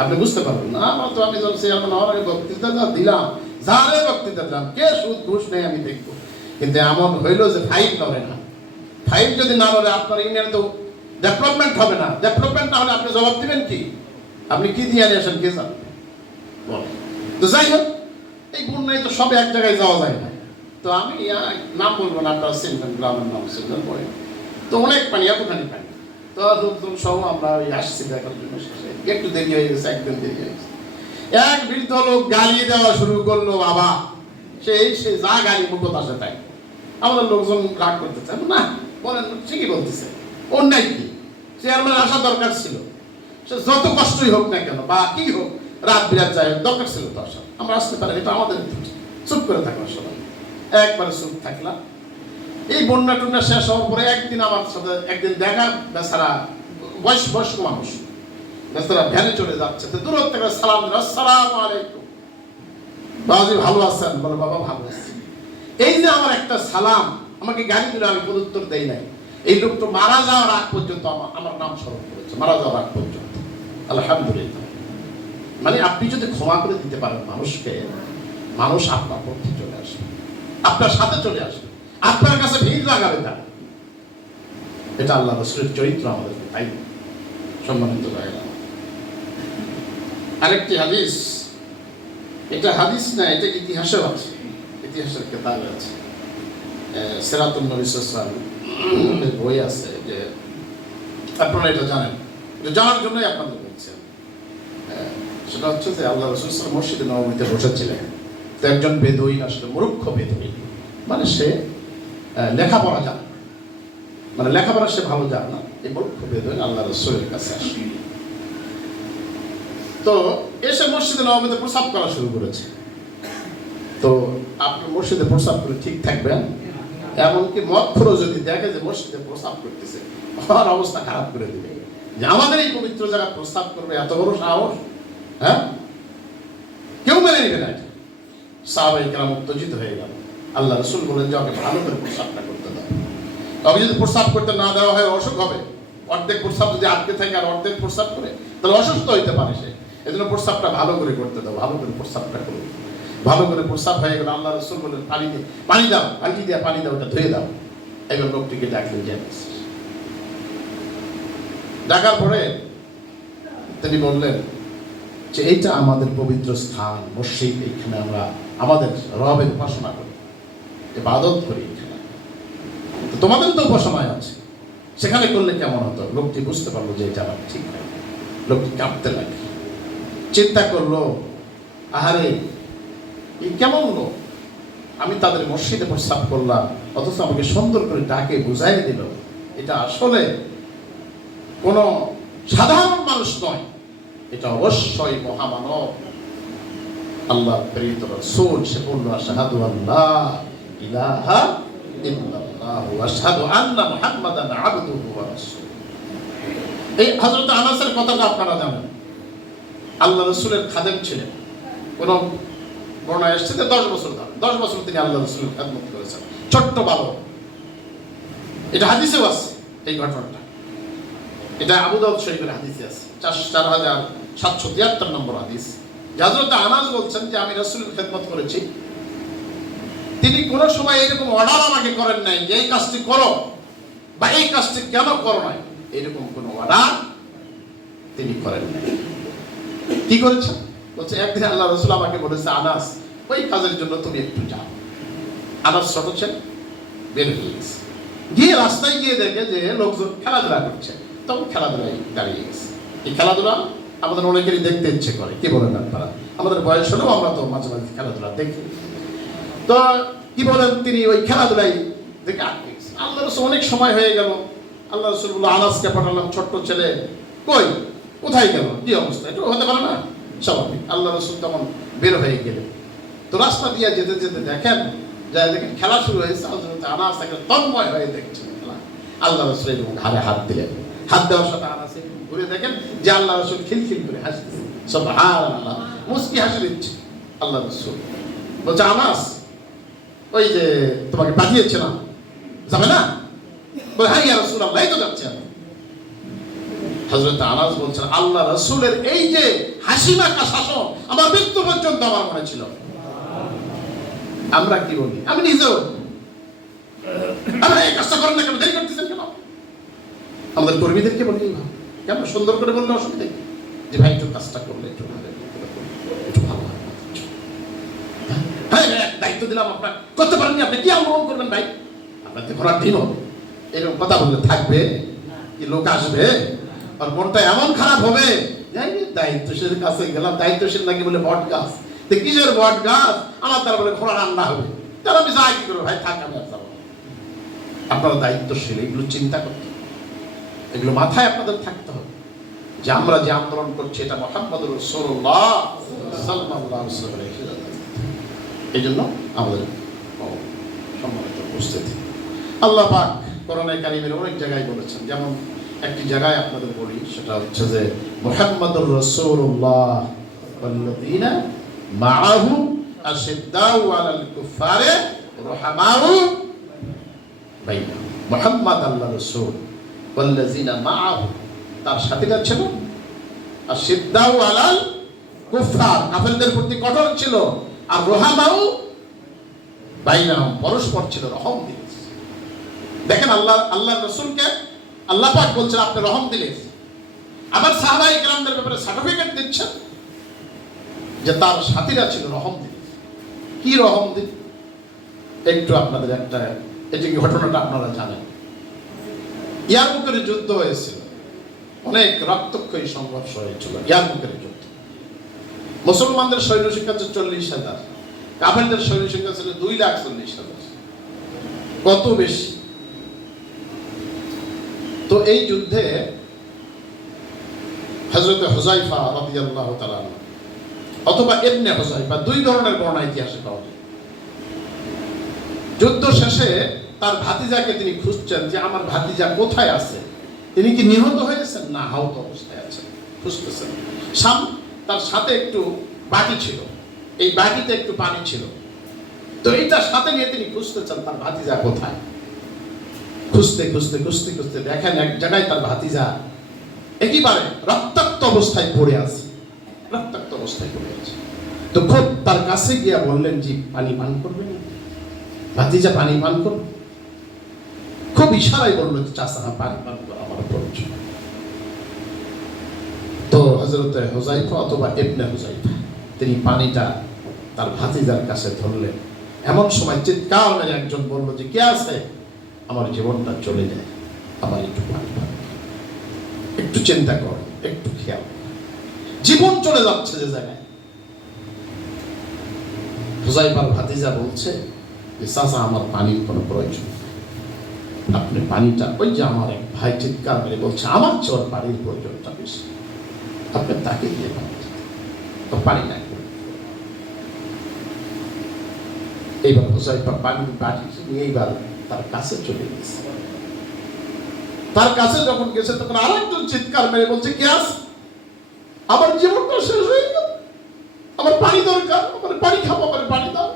আপনি বুঝতে পারবেন না। আমার তো আমি যখন চেয়ারম্যান হওয়ার আগে বক্তৃতা দিলাম, যারে বক্তৃতা দিলাম, কে সুদ ঘুষ নেই আমি দেখবো। কিন্তু এমন হইলো যে ফাইল নড়ে না। ফাইল যদি না নড়ে, আপনার ইউনিয়নে তো ডেভেলপমেন্ট হবে না। ডেভেলপমেন্ট না হলে আপনি জবাব দিবেন কি? আপনি কি দিয়ে আসেন কে জানেন? তো যাই হোক, এই বন্যায় তো সব এক জায়গায় যাওয়া যায় না। তো আমি নাম বলবো না, আপনারা চিনবেন, গ্রামের নাম চিনবেন পরে। তো অনেক পানি, এতখানি পানি। তো লোকজন সহ আমরা ওই আসছি দেখার জন্য, একটু দেরি হয়ে গেছে, একদিন দেরি হয়ে গেছে। এক বৃদ্ধ লোক গালি দেওয়া শুরু করলো, বাবা সে যা গালি মুখত আসে তাই। আমাদের লোকজন রাগ করতেছে, না বলেন ঠিকই বলতেছে, অন্যায় কি? চেয়ারম্যান আসা দরকার ছিল, সে যত কষ্টই হোক না কেন বা কি হোক, রাত বিরাত যায়, দরকার ছিল তো আসা, আমরা আসতে পারি, এটা আমাদের ত্রুটি। চুপ করে থাকলাম সবাই, একবারে চুপ থাকলাম। এই বন্যা টন্যা শেষ হওয়ার পরে একদিন আমার সাথে দেখা, বেচারা বয়স্ক মানুষ, বেচারা ভ্যানে চলে যাচ্ছে, তো দূর থেকে সালাম দিল, আসসালামু আলাইকুম, বাবাজি ভালো আছেন? বলে বাবা ভালো আছি। এই যে আমার একটা সালাম, আমাকে গাড়ি দিলে আমি প্রত্যুত্তর দেই নাই, এই লোকটা মারা যাওয়ার আগ পর্যন্ত আমার নাম স্মরণ করেছে, মারা যাওয়ার আগ পর্যন্ত। আলহামদুলিল্লাহ। মানে আপনি যদি ক্ষমা করে দিতে পারেন মানুষকে, মানুষ আপনার পক্ষে চলে আসবে, আপনার সাথে চলে আসবে, আপনার কাছে ভিড় লাগাবে তারা। এটা আল্লাহ রাসূলের চরিত্র আমাদেরকে তাই সম্মানিত জায়গা। আরেকটি হাদিস, এটা হাদিস না, এটা ইতিহাসেও আছে, ইতিহাসের কিতাবে আছে, সিরাতুন নবী সাল্লাল্লাহু আলাইহি ওয়াসাল্লামের বই আছে, যে আপনারা এটা জানেন, এটা জানার জন্যই আপনাদের বলছি। সেটা হচ্ছে যে আল্লাহ রাসূল সাল্লাল্লাহু আলাইহি ওয়াসাল্লাম মসজিদে নববীতে বসেছিলেন, তো একজন বেদুইন আসলে, মূর্খ বেদুইন, মানে সে লেখাপড়া জানে, মানে লেখাপড়া সে ভালো জানে না, এই মূর্খ বেদুইন আল্লাহ রাসূলের কাছে আসে। তো এসে মসজিদে নববীতে প্রস্রাব করা শুরু করেছে। তো আপনি মসজিদে প্রস্রাব করে ঠিক থাকবেন, এমনকি মদখোরও যদি দেখে যে মসজিদে প্রস্রাব করতেছে, আমার অবস্থা খারাপ করে দিবে, যে আমাদের এই পবিত্র জায়গায় প্রস্রাব করবে, এত বড় সাহস, হ্যাঁ, কেউ মেনে নেবে না। সাহাবায়ে কেরাম উত্তেজিত হয়ে গেল। আল্লাহ রাসূল বলেন যে ওকে ভালো করে প্রস্রাবটা করতে দাও। তবে যদি প্রস্রাব করতে না দেওয়া হয় অসুখ হবে, অর্ধেক প্রস্রাব যদি আটকে থাকে আর অর্ধেক প্রস্রাব করে, তাহলে অসুস্থ হইতে পারে সে। এজন্য প্রস্রাবটা ভালো করে করতে দাও, ভালো করে প্রস্রাবটা করো। ভালো করে প্রস্রাব হয়ে গেল, আল্লাহ রাসূল বলেন পানি দাও, বালতি দিয়ে পানি দাও, ওটা ধুয়ে দাও। এবার লোকটিকে ডাকলেন, যে ডাকার পরে তিনি বললেন যে এইটা আমাদের পবিত্র স্থান, মসজিদ, এখানে আমরা আমাদের রবের উপাসনা করি, ইবাদত করি, এখানে তো তোমাদের তো উপাসনায় আছে, সেখানে করলে কেমন হতো? লোকটি বুঝতে পারলো যে এটা আমার ঠিক নয়। লোকটি কাঁপতে লাগে, চিন্তা করলো, আহারে এই কেমন লোক, আমি তাদের মসজিদে প্রস্তাব করলাম, অথচ আমাকে সুন্দর করে ডাকে বুঝাই দিল এটা আসলে কোনো সাধারণ মানুষ নয়, এটা অবশ্যই মহামানব, আল্লাহ প্রেরিত রাসূল। সে বলল, আশহাদু আল্লা ইলাহা ইল্লাল্লাহ ওয়া আশহাদু আন্না মুহাম্মাদান আবদুহু ওয়া রাসূলুহু। এই হযরত আনাসের কথাটা আপনারা জানেন, আল্লাহ রাসূলের খাদেম ছিলেন। কোন বর্ণনায় এসেছে যে 10 বছর ধরে, 10 বছর তিনি আল্লাহ রাসূলের খেদমত করেছেন, ছোট্ট বালক। এটা হাদিসেও আছে এই ঘটনাটা, এটা আবু দাউদ শরীফের হাদিসে আছে, 4773 নম্বর হাদিস। হযরত আনাস বলছেন যে আমি রাসূলের খেদমত করেছি, তিনি কোন সময় এরকম অর্ডার আমাকে করেন নাই যে এই কাজটি করো বা এই কাজটি কেন করো নাই, এরকম কোন অর্ডার তিনি করেন নাই। কি করেছেন? বলছে একদিন আল্লাহ রাসূল আমাকে বলেছে, আনাস ওই কাজের জন্য তুমি একটু যাও। আনাস ছোট ছেলে, বের হয়ে গেছে, গিয়ে রাস্তায় গিয়ে দেখে যে লোকজন খেলাধুলা করছে, তখন খেলাধুলায় দাঁড়িয়ে গেছে। এই খেলাধুলা আমাদের অনেকেরই দেখতে ইচ্ছে করে, কি বলেন আপনারা? আমাদের বয়স হলেও আমরা তো মাঝে মাঝে খেলাধুলা দেখি। তো কি বলেন, তিনি ওই খেলাধুলাই দেখে আটকে গেছে। আল্লাহ রাসূল অনেক সময় হয়ে গেল, আল্লাহ রাসূল বলল, আনাসকে পাঠালাম, ছোট্ট ছেলে কই, কোথায় গেল, কি অবস্থা, একটু হতে পারে না স্বাভাবিক। আল্লাহ রাসূল তখন বের হয়ে গেলেন। তো রাস্তা দিয়ে যেতে যেতে দেখেন, দেখেন খেলা শুরু হয়েছে। আনাস একটা তন্ময় হয়ে দেখছেন খেলা। আল্লাহ রাসূল এবং ঘাড়ে হাত দিলেন, হাত দেওয়ার সাথে আনাস ঘুরে দেখেন যে আল্লাহ রাসূল খিলখিল করে হাসতেছে, সুবহানাল্লাহ, মুস্কি হাসি দিচ্ছে। আল্লাহ রাসূল বলছে, আনাস ওই যে তোমাকে পাঠিয়েছিলাম, যাবে না? বলে, হ্যাঁ ইয়া রাসূলুল্লাহ, এই তো যাচ্ছি আমি। হযরত আনাস বলছেন, আল্লাহ রাসূলের এই যে হাসি মাখা শাসন আমার মৃত্যু পর্যন্ত আমার মনে ছিল। আমরা কি বলি, আমি নিজেও, আমরা এই কাজটা করেন না কেন, দেরি করতেছেন কেন? আমাদের কর্মীদেরকে বলি, কেন সুন্দর করে বললে অসুবিধা কি, যে ভাই একটু কাজটা করলে একটু ভালো হয়। হ্যাঁ দায়িত্ব দিলাম, আপনার করতে পারেননি, আপনি কি আন্দোলন করবেন ভাই, আপনার তো ঘোরার দিন হবে। এরকম কথা বললে থাকবে কি, লোক আসবে আর মনটা এমন খারাপ হবে, যাই দায়িত্বশীলের কাছে গেলাম, দায়িত্বশীল নাকি বলে বট গাছ, তো কিসের বট গাছ, আমার দ্বারা বলে ঘোড়া রান্না হবে, তাহলে আমি যাই কি করবো, ভাই থাক আমি আর যাবো। আপনারা দায়িত্বশীল, এগুলো চিন্তা করতে, এগুলো মাথায় আপনাদের থাকতে হবে। যে আমরা যে আন্দোলন করছি এটা মুহাম্মদুর রাসূলুল্লাহ সাল্লাল্লাহু আলাইহি ওয়াসাল্লামের হিজরত। এই জন্য আমাদের সম্মানিত উপস্থিতি, আল্লাহ পাক কোরআনে কারীমের অনেক জায়গায় বলেছেন। যেমন একটি জায়গায় আপনাদের বলি, সেটা হচ্ছে যে মুহাম্মদুর রাসূলুল্লাহ ওয়াল্লাযীনা মাআহু আশিদ্দাউ আলাল কুফারে রুহামাউ বাইনাহুম। মুহাম্মদ আল্লাহর রাসূল, ওয়াল্লাযীনা মাআহু তার সাথীরা ছিল, আশিদ্দাউ আলাল কুফার কাফেরদের প্রতি কঠোর ছিল, আর রুহামাউ বাইনাহুম পরস্পর ছিল রহম দিল। দেখেন আল্লাহর রাসূলকে আল্লাহ পাক বলছেন আপনি রহম দিলেন, আবার সাহাবায়ে কেরামদের ব্যাপারে সার্টিফিকেট দিচ্ছেন যে তার সাথীরা ছিল রহম দিল। কি রহম দিল? একটু আপনাদের একটা এই যে ঘটনাটা আপনারা জানেন, ইয়ারমুকের যুদ্ধ হয়েছিল, অনেক রক্তক্ষয়ী সংঘর্ষ হয়েছিল ইয়ারমুকের যুদ্ধ। মুসলমানদের সৈন্য সংখ্যা ছিল 40,000, কাফেরদের সৈন্য সংখ্যা ছিল 2,40,000। কত বেশি! তো এই যুদ্ধে হযরত হুযায়ফা রাদিয়াল্লাহু তাআলা অথবা ইবনে হুযায়ফা, দুই ধরনের বর্ণনা ইতিহাসে পাওয়া যায়। যুদ্ধ শেষে তার ভাতিজাকে তিনি খুঁজছেন যে আমার ভাতিজা কোথায় আছে, তিনি কি নিহত হয়েছেন না আহত অবস্থায় আছেন, খুঁজতেছেন। তার সাথে একটু বাটি ছিল, এই বাটিতে একটু পানি ছিল, তো এইটা সাথে নিয়ে তিনি খুঁজতেছেন তার ভাতিজা কোথায়। খুঁজতে খুঁজতে খুঁজতে খুঁজতে দেখেন এক জায়গায় তার ভাতিজা একেবারে রক্তাক্ত অবস্থায় পড়ে আছে, রক্তাক্ত অবস্থায় পড়ে আছে। তো খুব তার কাছে গিয়া বললেন যে পানি পান করবেন, ভাতিজা পানি পান করবে। খুব ইশারায় বললো যে চাচা পানি পান করা আমার প্রয়োজন। তো হযরত হুযায়ফা অথবা ইবনে হুযায়ফা তিনি পানিটা তার ভাতিজার কাছে ধরলেন। এমন সময় চিৎকার মেরে একজন বলল যে কে আছে, আমার জীবনটা চলে যায়, আমার একটু পানি পান। একটু চিন্তা কর, একটু খেয়াল, জীবন চলে যাচ্ছে যে জায়গায়। হুযায়ফার ভাতিজা বলছে যে চাচা আমার পানির কোনো প্রয়োজন, আপনি পানিটা, ওই যে আমার এক ভাই চিৎকার মেরে বলছে আমার চেয়ে পানির প্রয়োজনটা বেশি, আপনি তাকে দিয়ে পানি, তো পানি নাই। এইবার হুযায়ফা পানির বাটি নিয়ে এইবার তার কাছে চলে গেছে। তার কাছে যখন গেছে তখন আরেকজন চিৎকার মেরে বলছে কে আছে, আমার জীবনটা শেষ হয়ে গেল, আমার পানি দরকার, আমার পানি খাবো, আমার পানি দাও।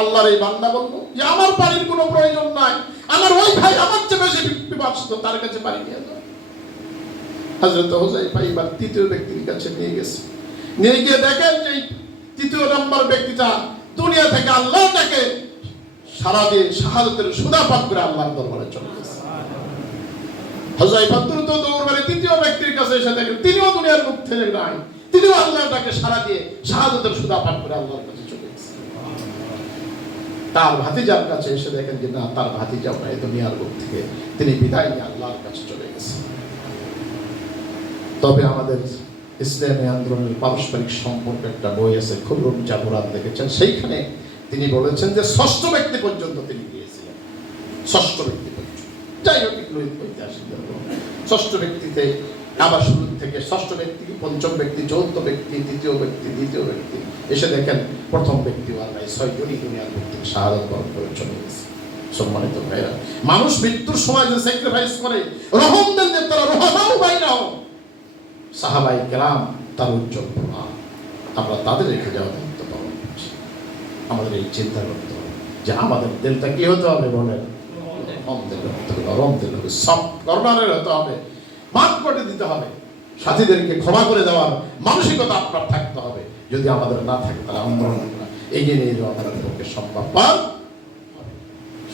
আল্লাহর এই বান্দা বলল যে আমার পানির কোনো প্রয়োজন নাই, আমার ওই ভাই আমার চেয়ে বেশি বিপদগ্রস্ত, তার কাছে পানি নিয়ে যাও। হযরত হুযায়ফা এবার তৃতীয় ব্যক্তির কাছে নিয়ে গেছে, নিয়ে গিয়ে দেখেন যে তৃতীয় নম্বর ব্যক্তিটা দুনিয়া থেকে আল্লাহ তাকে সারা দিয়ে শাহাদাতের সুদা পান করে আল্লাহর দরবারে চলে গেছে। হুযায়ফা দ্রুত দৌড় মেরে তৃতীয় ব্যক্তির কাছে এসে দেখেন তিনিও দুনিয়ার মুখ থেকে নাই, তিনিও আল্লাহর ডাকে সারা দিয়ে শাহাদাতের সুদা পান করে আল্লাহর কাছে চলে গেছে। তার ভাতিজার কাছে এসে দেখেন যে না, তার ভাতিজাও এই দুনিয়ার মুখ থেকে তিনি বিদায় নিয়ে আল্লাহর কাছে চলে গেছে। তবে আমাদের ইসলামী আন্দোলনের পারস্পরিক সম্পর্কে একটা বই আছে, খুররুম জাবরান দেখেছেন, সেইখানে তিনি বলেছেন যে ষষ্ঠ ব্যক্তি পর্যন্ত তিনি গিয়েছিলেন, ষষ্ঠ ব্যক্তি পর্যন্ত। যাই হোক, ষষ্ঠ ব্যক্তিতে আবার শুরু থেকে ষষ্ঠ ব্যক্তি, পঞ্চম ব্যক্তি, চতুর্থ ব্যক্তি, তৃতীয় ব্যক্তি, দ্বিতীয় ব্যক্তি, এসে দেখেন প্রথম ব্যক্তি আল্লাহ 6 জনই দুনিয়ার ব্যক্তি শাহাদাত বরণ করে চলে গেছে। সম্মানিত ভাইরা, মানুষ মৃত্যুর সময় যে স্যাক্রিফাইস করে, রহম দেন যে তারা রহমাও বাইনাহুম, সাহাবায়ে কেরাম তার উজ্জ্বল প্রমাণ। আমরা তাদের রেখে যাওয়া দায়িত্ব পালন করছি। আমাদের এই চিন্তা করতে হবে যে আমাদের দিলটা কি হতে হবে, বলেন নরম দিল হবে, সফট কর্নারের হতে হবে, মাফ করে দিতে হবে, সাথীদেরকে ক্ষমা করে দেওয়ার মানসিকতা আপনার থাকতে হবে। যদি আমাদের না থাকে তাহলে আন্দোলন এগিয়ে নিয়ে যাওয়া আমাদের পক্ষে সম্ভব।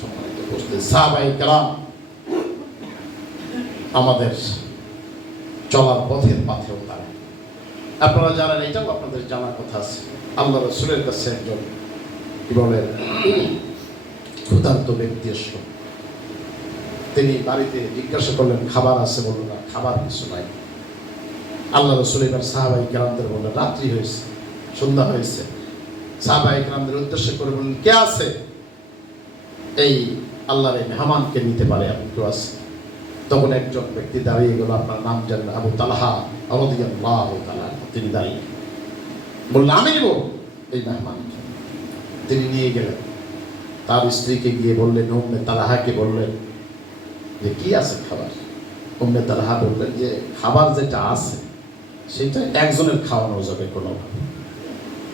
সম্মানিত উপস্থিতি, সাহাবায়ে কেরাম আমাদের চলার পথের পাথেও তারা। আপনারা জানেন, এটাও আপনাদের জানার কথা আছে, আল্লাহ রাসূলের কাছে একজন কি বলেন ক্ষুধার্ত ব্যক্তি এসে তিনি বাড়িতে জিজ্ঞাসা করলেন খাবার আছে, বলল না, খাবার কিছু নাই। আল্লাহ রাসূল এবার সাহাবায়ে কেরামদের বললেন রাত্রি হয়েছে, সন্ধ্যা হয়েছে। সাহাবায়ে কেরামদের উদ্দেশ্য করে বললেন কে আছে এই আল্লাহর এই মেহমানকে নিতে পারে, এমন কেউ আছে? তখন একজন ব্যক্তি দাঁড়িয়ে গেল, আপনার নাম জানেন, আবু তালহা রাদিয়াল্লাহু তাআলা। তিনি দাঁড়িয়ে বললেন, আমি নিব এই মেহমানকে। তিনি নিয়ে গেলেন, তার স্ত্রীকে গিয়ে বললেন, উম্মে তালহাকে বললেন যে কি আছে খাবার। উম্মে তালহা বললেন যে খাবার যেটা আছে সেটা একজনের খাওয়ানো যাবে, কোনোভাবে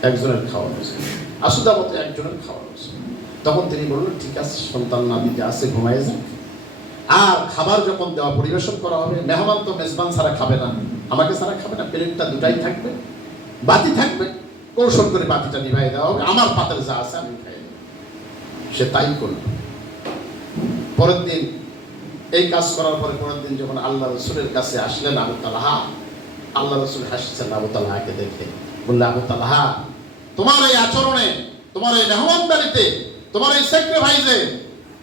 একজনের খাওয়ানো যাবে, আসুদামত একজনের খাওয়ানো যাবে। তখন তিনি বললেন, ঠিক আছে, সন্তান নাতিকে আছে, ঘুমায় যান। আর খাবার যখন দেওয়া পরিবেশন করা হবে, মেহমান তো মেজবান ছাড়া খাবে না, আমাকে ছাড়া খাবে না, প্লেটটা দুটাই থাকবে, বাতি থাকবে, কৌশল করে বাতিটা নিভাই দেওয়া হবে, আমার পাতের যা আছে আমি খাই। সে তাই করল। পরের দিন এই কাজ করার পরে পরের দিন যখন আল্লাহ রসুলের কাছে আসলেন আবু তালহা, আল্লাহ রসুল হাসছেন আবু তালহাকে দেখে, বললে, আবু তালহা, তোমার এই আচরণে, তোমার এই মেহমানদারিতে, তোমার এই স্যাক্রিফাইসে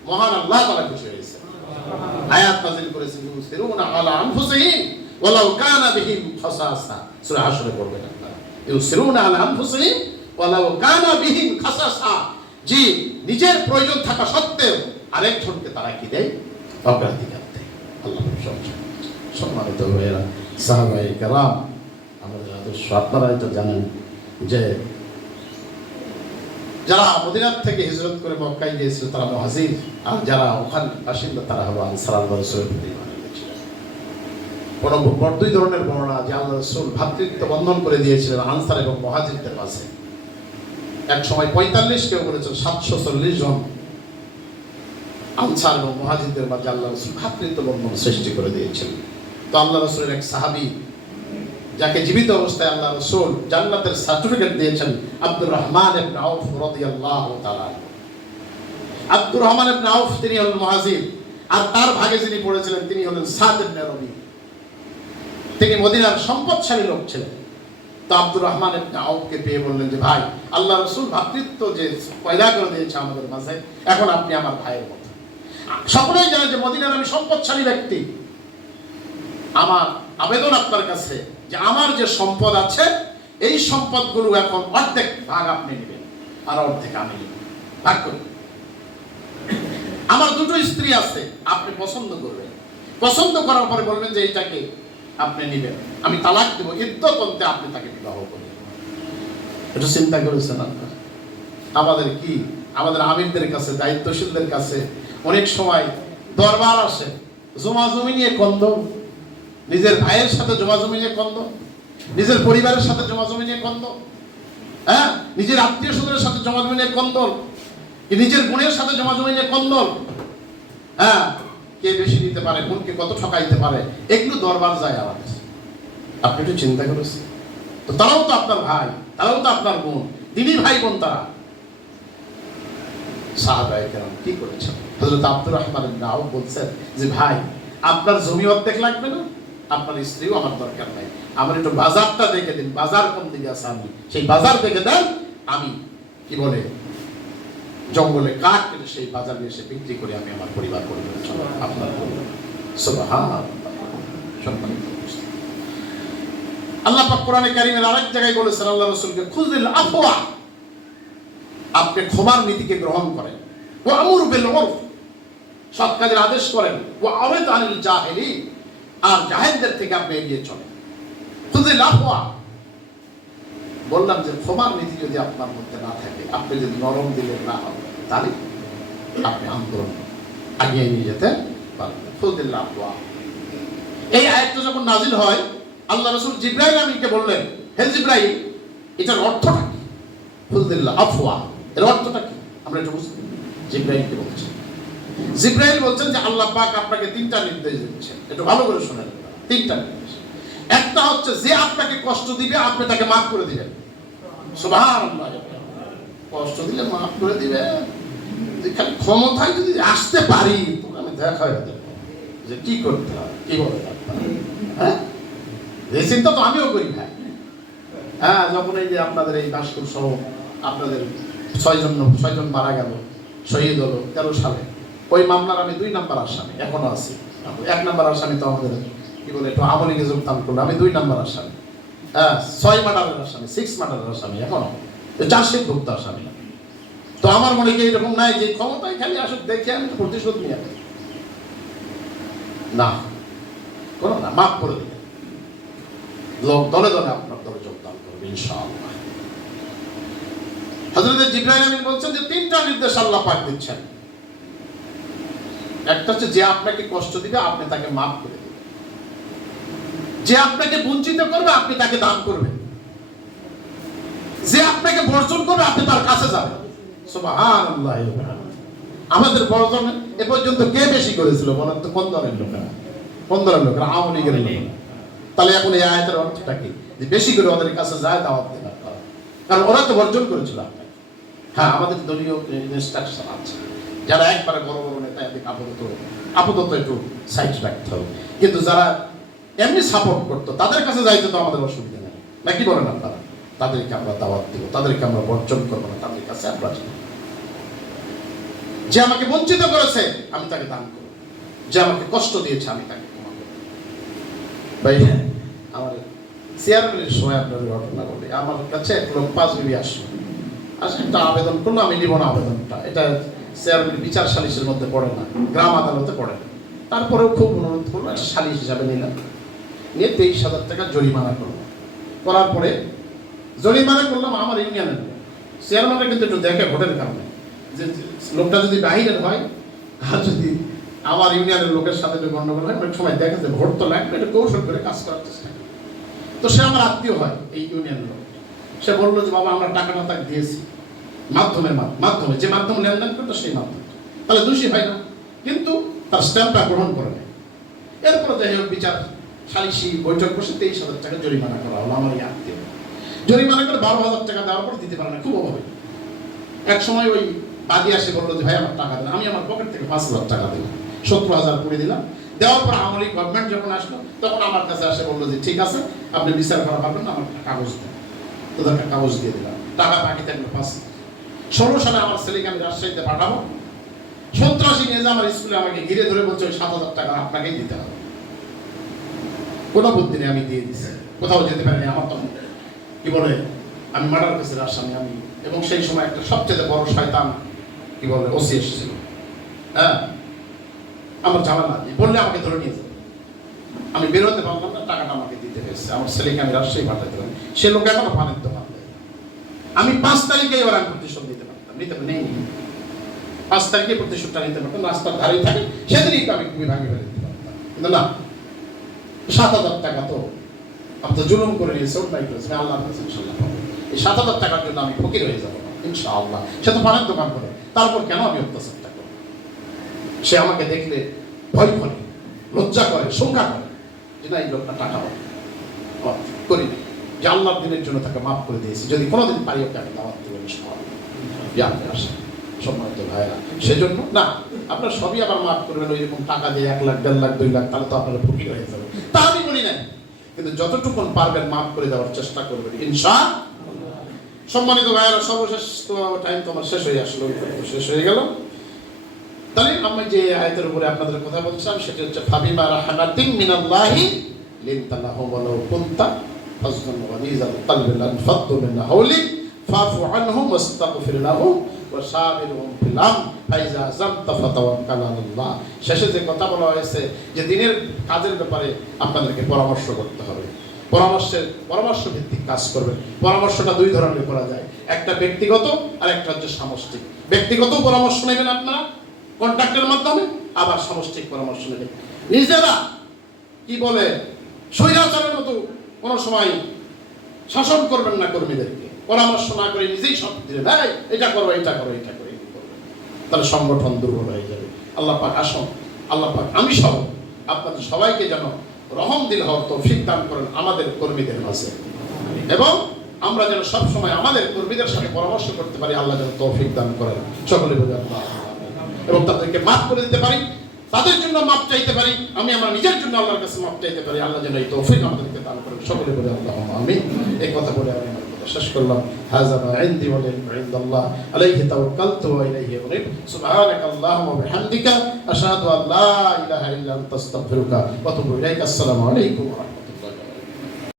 মহান আল্লাহ তাআলা খুশি হয়েছে। আয়াত নাযিল করেছেন, ইউসিরুনা আলা আনফুসিহিম ওয়ালাউ কানা বিহিম খাসাসা। সূরা হাশরে পড়বেন আপনারা, ইউসিরুনা আলা আনফুসিহিম ওয়ালাউ কানা বিহিম খাসাসা। জি, নিজের প্রয়োজন থাকা সত্ত্বেও আরেকজনকে তারা কি দেয়? অগ্রাধিকার দেয়। আল্লাহ সম্মানিত ভাইয়েরা, সাহাবায়ে কেরাম, আমাদের আদর্শ আপনারা এটা জানেন যে যারা মদিনার থেকে হিজরত করে মক্কায় গিয়েছিল তারা মুহাজির, আর যারা ওখানে বাসিন্দা তারা হলো আনসার। আল্লাহ রাসূলের প্রতি ঈমান এনেছিলেন। কোন দুই ধরনের বর্ণনা যে আল্লাহ রাসূল ভ্রাতৃত্ব বন্ধন করে দিয়েছিলেন আনসার এবং মুহাজিরদের মাঝে। এক সময় 45, কেউ বলেছেন 740 জন আনসার এবং মুহাজিরদের মাঝে আল্লাহ রাসূল ভ্রাতৃত্ব বন্ধন সৃষ্টি করে দিয়েছিলেন। তো আল্লাহ রাসূলের এক সাহাবী, যাকে জীবিত অবস্থায় আল্লাহ রাসূল জান্নাতের সার্টিফিকেট দিয়েছেন, আব্দুর রহমান ইবনে আউফ রাদিয়াল্লাহু তাআলা। আব্দুর রহমান ইবনে আউফ তিনি হলেন মুহাজির, আর তার ভাগে যিনি পড়েছিলেন তিনি হলেন সাদ ইবনে রবি। তিনি মদিনার সম্পদশালী লোক ছিলেন। তো আব্দুর রহমান ইবনে আউফকে পেয়ে বললেন যে, ভাই, আল্লাহ রাসূল ভ্রাতৃত্ব যে পয়দা করে দিয়েছে আমাদের মাঝে, এখন আপনি আমার ভাইয়ের মতো। সকলেই জানেন যে মদিনার আমি সম্পদশালী ব্যক্তি। আমার আবেদন আপনার কাছে যে আমার যে সম্পদ আছে এই সম্পদগুলো এখন অর্ধেক ভাগ আপনি নেবেন আর অর্ধেক আমি নেব, ভাগ করুন। আমার দুটো স্ত্রী আছে, আপনি পছন্দ করবেন, পছন্দ করার পরে বলবেন যে এইটাকে আপনি নেবেন, আমি তালাক দেব, ইদ্যত অন্তে আপনি তাকে বিবাহ করবেন। এটা চিন্তা করেছেন আপনারা? আমাদের কি, আমাদের আমিরদের কাছে, দায়িত্বশীলদের কাছে অনেক সময় দরবার আসে, জমাজমি নিয়ে কন্দন, নিজের ভাইয়ের সাথে জমাজমি নিয়ে কন্দন, নিজের পরিবারের সাথে জমাজমি নিয়ে কন্দন, হ্যাঁ, নিজের আত্মীয় স্বজনের সাথে জমাজমি নিয়ে কন্দন, নিজের বোনের সাথে জমাজমি নিয়ে কন্দন, হ্যাঁ, কে বেশি দিতে পারে, বোনকে কত ঠকাইতে পারে, এগুলো দরবার যায় আমাদের। আপনি একটু চিন্তা করেছেন তো? তারাও তো আপনার ভাই, তারাও তো আপনার বোন, দিনই ভাই বোন তারা। সাহাবায়ে কেরাম কি করেছেন? হযরত আব্দুর রহমান ইবনে আউফ বলছেন যে, ভাই, আপনার জমি অর্ধেক লাগবে না, আপনার স্ত্রীও আমার দরকার নাই, আমার একটু বাজারটা দেখে দিন, বাজার কোন দিকে আছে আমি সেই বাজার দেখে দেন, আমি কি বলে জঙ্গলে কাঠ কেটে সেই বাজারে এসে বিক্রি করে আমি আমার পরিবার পরিবার আপনার সুবহানাল্লাহ। আল্লাহ পাক কোরআনে কারীমের আরেক জায়গায় বলেছেন আল্লাহ রাসূলকে, খুযিল আফওয়া, আপনি ক্ষমার নীতিকে গ্রহণ করেন, ওয়া আমুর বিল উরফ, সৎ কাজের আদেশ করেন, ওয়া আরিদ আনিল জাহিলিন, আর জাহেলদের থেকে আপনি এগিয়ে চলেন। খুযিল আফওয়া, বললাম যে ক্ষমার নীতি যদি আপনার মধ্যে না থাকে, আপনি যদি নরম দিলেন না হবে, তাহলে আপনি আন্দোলন আগিয়ে নিয়ে যেতে পারবেন। খুযিল আফওয়া, এই আয়াতটা যখন নাজিল হয়, আল্লাহ রাসূল জিবরাইল আমিনকে বললেন, হে জিবরাইল, এটার অর্থটা কি? খুযিল আফওয়া, এর অর্থটা কি আমরা একটু বুঝি। জিবরাইলকে বলছেন, জিবরাইল বলছেন যে আল্লাহ পাক আপনাকে 3টা নির্দেশ দিচ্ছেন, একটু ভালো করে শুনেন। 3টা নির্দেশ। একটা হচ্ছে যে আপনাকে কষ্ট দিবে আপনি তাকে মাফ করে দিবেন। সুবহানাল্লাহ, কষ্ট দিলে মাফ করে দিবেন। খালি ক্ষমতায় যদি আসতে পারি তখন আমি দেখা হয়ে দেব যে কি করতে হয়, কি বলে হ্যাঁ, এই চিন্তা তো আমিও করি ভাই। হ্যাঁ, যখন এই যে আপনাদের এই বাসকুল সহ আপনাদের 6 জন মারা গেল, শহীদ হলো 13 সালে, ওই মামলার আমি 2 নাম্বার আসামি এখনো আছি। 1 নাম্বার আসামি তো আমাদের কি বলে একটু আমলিকে যোগদান করলো, আমি 2 নাম্বার আসামি। হ্যাঁ, 6 মার্ডারের আসামি, 6 মার্ডারের আসামি, এখনো চার্জশিট ভুক্ত আসামি। তো আমার মনে কি এরকম নাই যে ক্ষমতায় খালি আসুক দেখে আমি প্রতিশোধ নিয়ে না, করো না, মাফ করে দিবেন। লোক দলে দলে আপনার দলে যোগদান করবে ইনশাআল্লাহ। হযরত জিবরাইল আমিন বলছেন যে তিনটা নির্দেশ আল্লাহ পাক দিচ্ছেন। একটা হচ্ছে যে আপনাকে কষ্ট দিবে আপনি তাকে মাফ করে দিবেন, যে আপনাকে বঞ্চিত করবে আপনি তাকে দান করবেন, যে আপনাকে বর্জন করবে আপনি তার কাছে যাবেন। সুবহানাল্লাহ। আমাদের বর্জন এ পর্যন্ত কে বেশি করেছিল বলেন তো? কোন দলের লোকেরা? কোন দলের লোকেরা? আওয়ামী লীগের লোকেরা। তাহলে এখন এই আয়াতের অর্থটা কি? যে বেশি করে ওদের কাছে যায় দাওয়াত দেন, কারণ ওরা তো বর্জন করেছিল আপনাকে। হ্যাঁ, আমাদের দলীয় ইনস্ট্রাকশন আছে, যারা একবারে বড় বড় নেতা এদিকে আপাতত একটু সাইড রাখতে হবে, কিন্তু যারা এমনি সাপোর্ট করতো তাদের কাছে যাইতে তো আমাদের অসুবিধা নেই, নাকি বলেন আপনারা? তাদেরকে আমরা দাওয়াত দিব, তাদেরকে আমরা বর্জন করবো না, তাদের কাছে আমরা যাব। যে আমাকে বঞ্চিত করেছে আমি তাকে দান করব, যে আমাকে কষ্ট দিয়েছে আমি তাকে ক্ষমা করব। ভাই, আমার চেয়ারম্যানের সময় আপনার ঘটনা বলি, আমার কাছে এক লোক 5 বিবি আসলো, একটা আবেদন করলো, আমি নিব না আবেদনটা, এটা চেয়ারম্যান বিচার সালিশের মধ্যে পড়ে না, গ্রাম আদালতে পড়ে না। তারপরেও খুব অনুরোধ করলো, একটা সালিশ হিসাবে নিলাম, নিয়ে 23,000 টাকা জরিমানা করলো। করার পরে জরিমানা করলাম আমার ইউনিয়নের লোক। চেয়ারম্যানরা কিন্তু একটু দেখে ভোটের কারণে যে লোকটা যদি বাহিরের হয় আর যদি আমার ইউনিয়নের লোকের সাথে একটু গন্ডগোল হয়, অনেক সময় দেখে যে ভোট তো লাগবে, এটা কৌশল করে কাজ করার চেষ্টা করে। তো সে আমার আত্মীয় হয় এই ইউনিয়নের লোক। সে বললো যে বাবা আমরা টাকাটা তাকে দিয়েছি মাধ্যমে, যে মাধ্যমে লেনদেন করতো সেই মাধ্যমে, তাহলে দোষী হয় না, কিন্তু তার স্ট্যাম্পটা গ্রহণ করে নেয়। এরপরে যাই হোক বিচার সালিশি বৈঠক বসে 23,000 টাকা জরিমানা করা হলো আমার এই আত্মীয়। জরিমানা করে 12,000 টাকা দেওয়ার পর দিতে পারে না, খুব অভাবে। এক সময় ওই বাদী আসে বললো যে ভাই আমার টাকা দেন, আমি আমার পকেট থেকে 5,000 টাকা দিলাম, 70,000 করে দিলাম। দেওয়ার পর আওয়ামী লীগ গভর্নমেন্ট যখন আসলো তখন আমার কাছে আসে বললো যে ঠিক আছে আপনি বিচার করা পারবেন না, আমার কাগজ দেন। তোদেরকে কাগজ দিয়ে দিলাম, টাকা বাকি থাকলো 5,000। 16 সালে আমার ছেলেকে আমি রাজশাহীতে পাঠাবো, 87 নিয়ে যে আমার স্কুলে আমাকে ঘিরে ধরে বলছে ওই 7,000 টাকা আপনাকেই দিতে হবে। কোনো বুদ্ধি নেই, আমি দিয়ে দিচ্ছি, কোথাও যেতে পারিনি। আমার তখন কি বলে আমি মার্ডার কেসের আসামি আমি, এবং সেই সময় একটা সবচেয়ে বড় শয়তান কি বলে ওসি এসেছিল। হ্যাঁ, আমার ঝামেলা বললে আমাকে ধরে নিয়ে যাবে, আমি বেরোতে পারলাম না, টাকাটা আমাকে দিতে হয়েছে। আমার ছেলেকে আমি রাজশাহী পাঠাতে পারি, সে লোক এখনো পানির দোকান দেয়। আমি 5 তারিখে এবার আমি প্রতিশোধ নিতে পারতাম, নিতে নেই 5 তারিখে প্রতিশোধটা নিতে পারতাম, রাস্তার ধারেই থাকে, সেদিনই আমি খুবই ভাঙে ফেলে দিতে পারতাম। কিন্তু না, 7,000 টাকা তো আমি তো জুলুম করে নিয়েছে, ওটাই করেছে, আল্লাহর কাছে ইনশাআল্লাহ পাবো। এই 7,000 টাকার জন্য আমি ফকির হয়ে যাবো ইনশাআল্লাহ। সে তো পানের দোকান করে, তারপর কেন আমি অত্যাচারটা করব? সে আমাকে দেখলে ভয় করে, লজ্জা করে, শঙ্কা করে যে না এই লোকটা টাকা করি যে আল্লাহর দিনের জন্য তাকে মাফ করে দিয়েছি, যদি কোনোদিন পারি ওকে আমি দাওয়াত দেবো ইনশাআল্লাহ। সম্মানিত ভাইরা, সেজন্য না আপনার সবই আবার মাফ করবেন ওই রকম টাকা দিয়ে 1 লাখ 1.5 লাখ 2 লাখ, তাহলে তো আপনারা ফকির হয়ে যাবে, তা আমি বলি না, কিন্তু যতটুকু পারবেন মাফ করে দেওয়ার চেষ্টা করবেন ইনশাআল্লাহ। সম্মানিত ভাইরা, সর্বশেষ তো টাইম তো আমার শেষ হয়ে আসলো, শেষ হয়ে গেল। তাহলে আমি যে আয়াতের উপরে আপনাদের কথা বলছিলাম সেটা হচ্ছে ফাবিমা রাহমাতিন মিনাল্লাহি লিনতা লাহুম ওয়ালাউ কুনতা ফাযলাম ওয়ালিযাল কলবি লান ফাদ্দু মিন হাওলিক ফাফু আনহুম ওয়াস্তাগফির লাহুম ওয়াশাবিরহুম ফিল আমর ফাইজা আযামতা ফাতাওয়াক্কাল আলাল্লাহ। শেষে যে কথা বলা হয়েছে যে দিনের কাজের ব্যাপারে আপনাদেরকে পরামর্শ করতে হবে, পরামর্শ ভিত্তিক কাজ করবেন। পরামর্শটা 2 ধরনের করা যায়, একটা ব্যক্তিগত আর একটা হচ্ছে সামষ্টিক। ব্যক্তিগত পরামর্শ নেবেন আপনারা কন্ট্রাক্টের মাধ্যমে, আবার সামষ্টিক পরামর্শ নেবেন। নিজেরা কি বলে স্বৈরাচারের মতো কোনো সময় শাসন করবেন না কর্মীদেরকে, পরামর্শ না করে নিজেই সব দিলেন, ভাই এটা করো এটা করো এটা করো, তাহলে সংগঠন দুর্বল হয়ে যাবে। আল্লাহ পাক আসুন, আল্লাহ পাক আমি সহ আপনাদের সবাইকে যেন রহম দিল হওয়ার তৌফিক দান করেন আমাদের কর্মীদের মাঝে, এবং আমরা যেন সবসময় আমাদের কর্মীদের সাথে পরামর্শ করতে পারি, আল্লাহ যেন তৌফিক দান করেন সকলে বলে আল্লাহ, এবং তাদেরকে মাফ করে দিতে পারি, তাদের জন্য মাফ চাইতে পারি, আমি আমার নিজের জন্য আল্লাহর কাছে মাফ চাইতে পারি, আল্লাহ যেন এই তৌফিক আমাদেরকে দান করেন সকলে বলে আল্লাহ আমিন। এই কথা বলে আমি আমার কথা শেষ করলাম। হাযা মা ইনদি ওয়া ইনদাল্লাহ আলাইহি তাওয়াক্কালতু ওয়া ইলাইহি উনীব। সুবহানাকা আল্লাহুম্মা ওয়া বিহামদিকা আশহাদু আল্লা ইলাহা ইল্লা আনতা আস্তাগফিরুকা ওয়া আতুবু ইলাইক। আসসালামু আলাইকুম।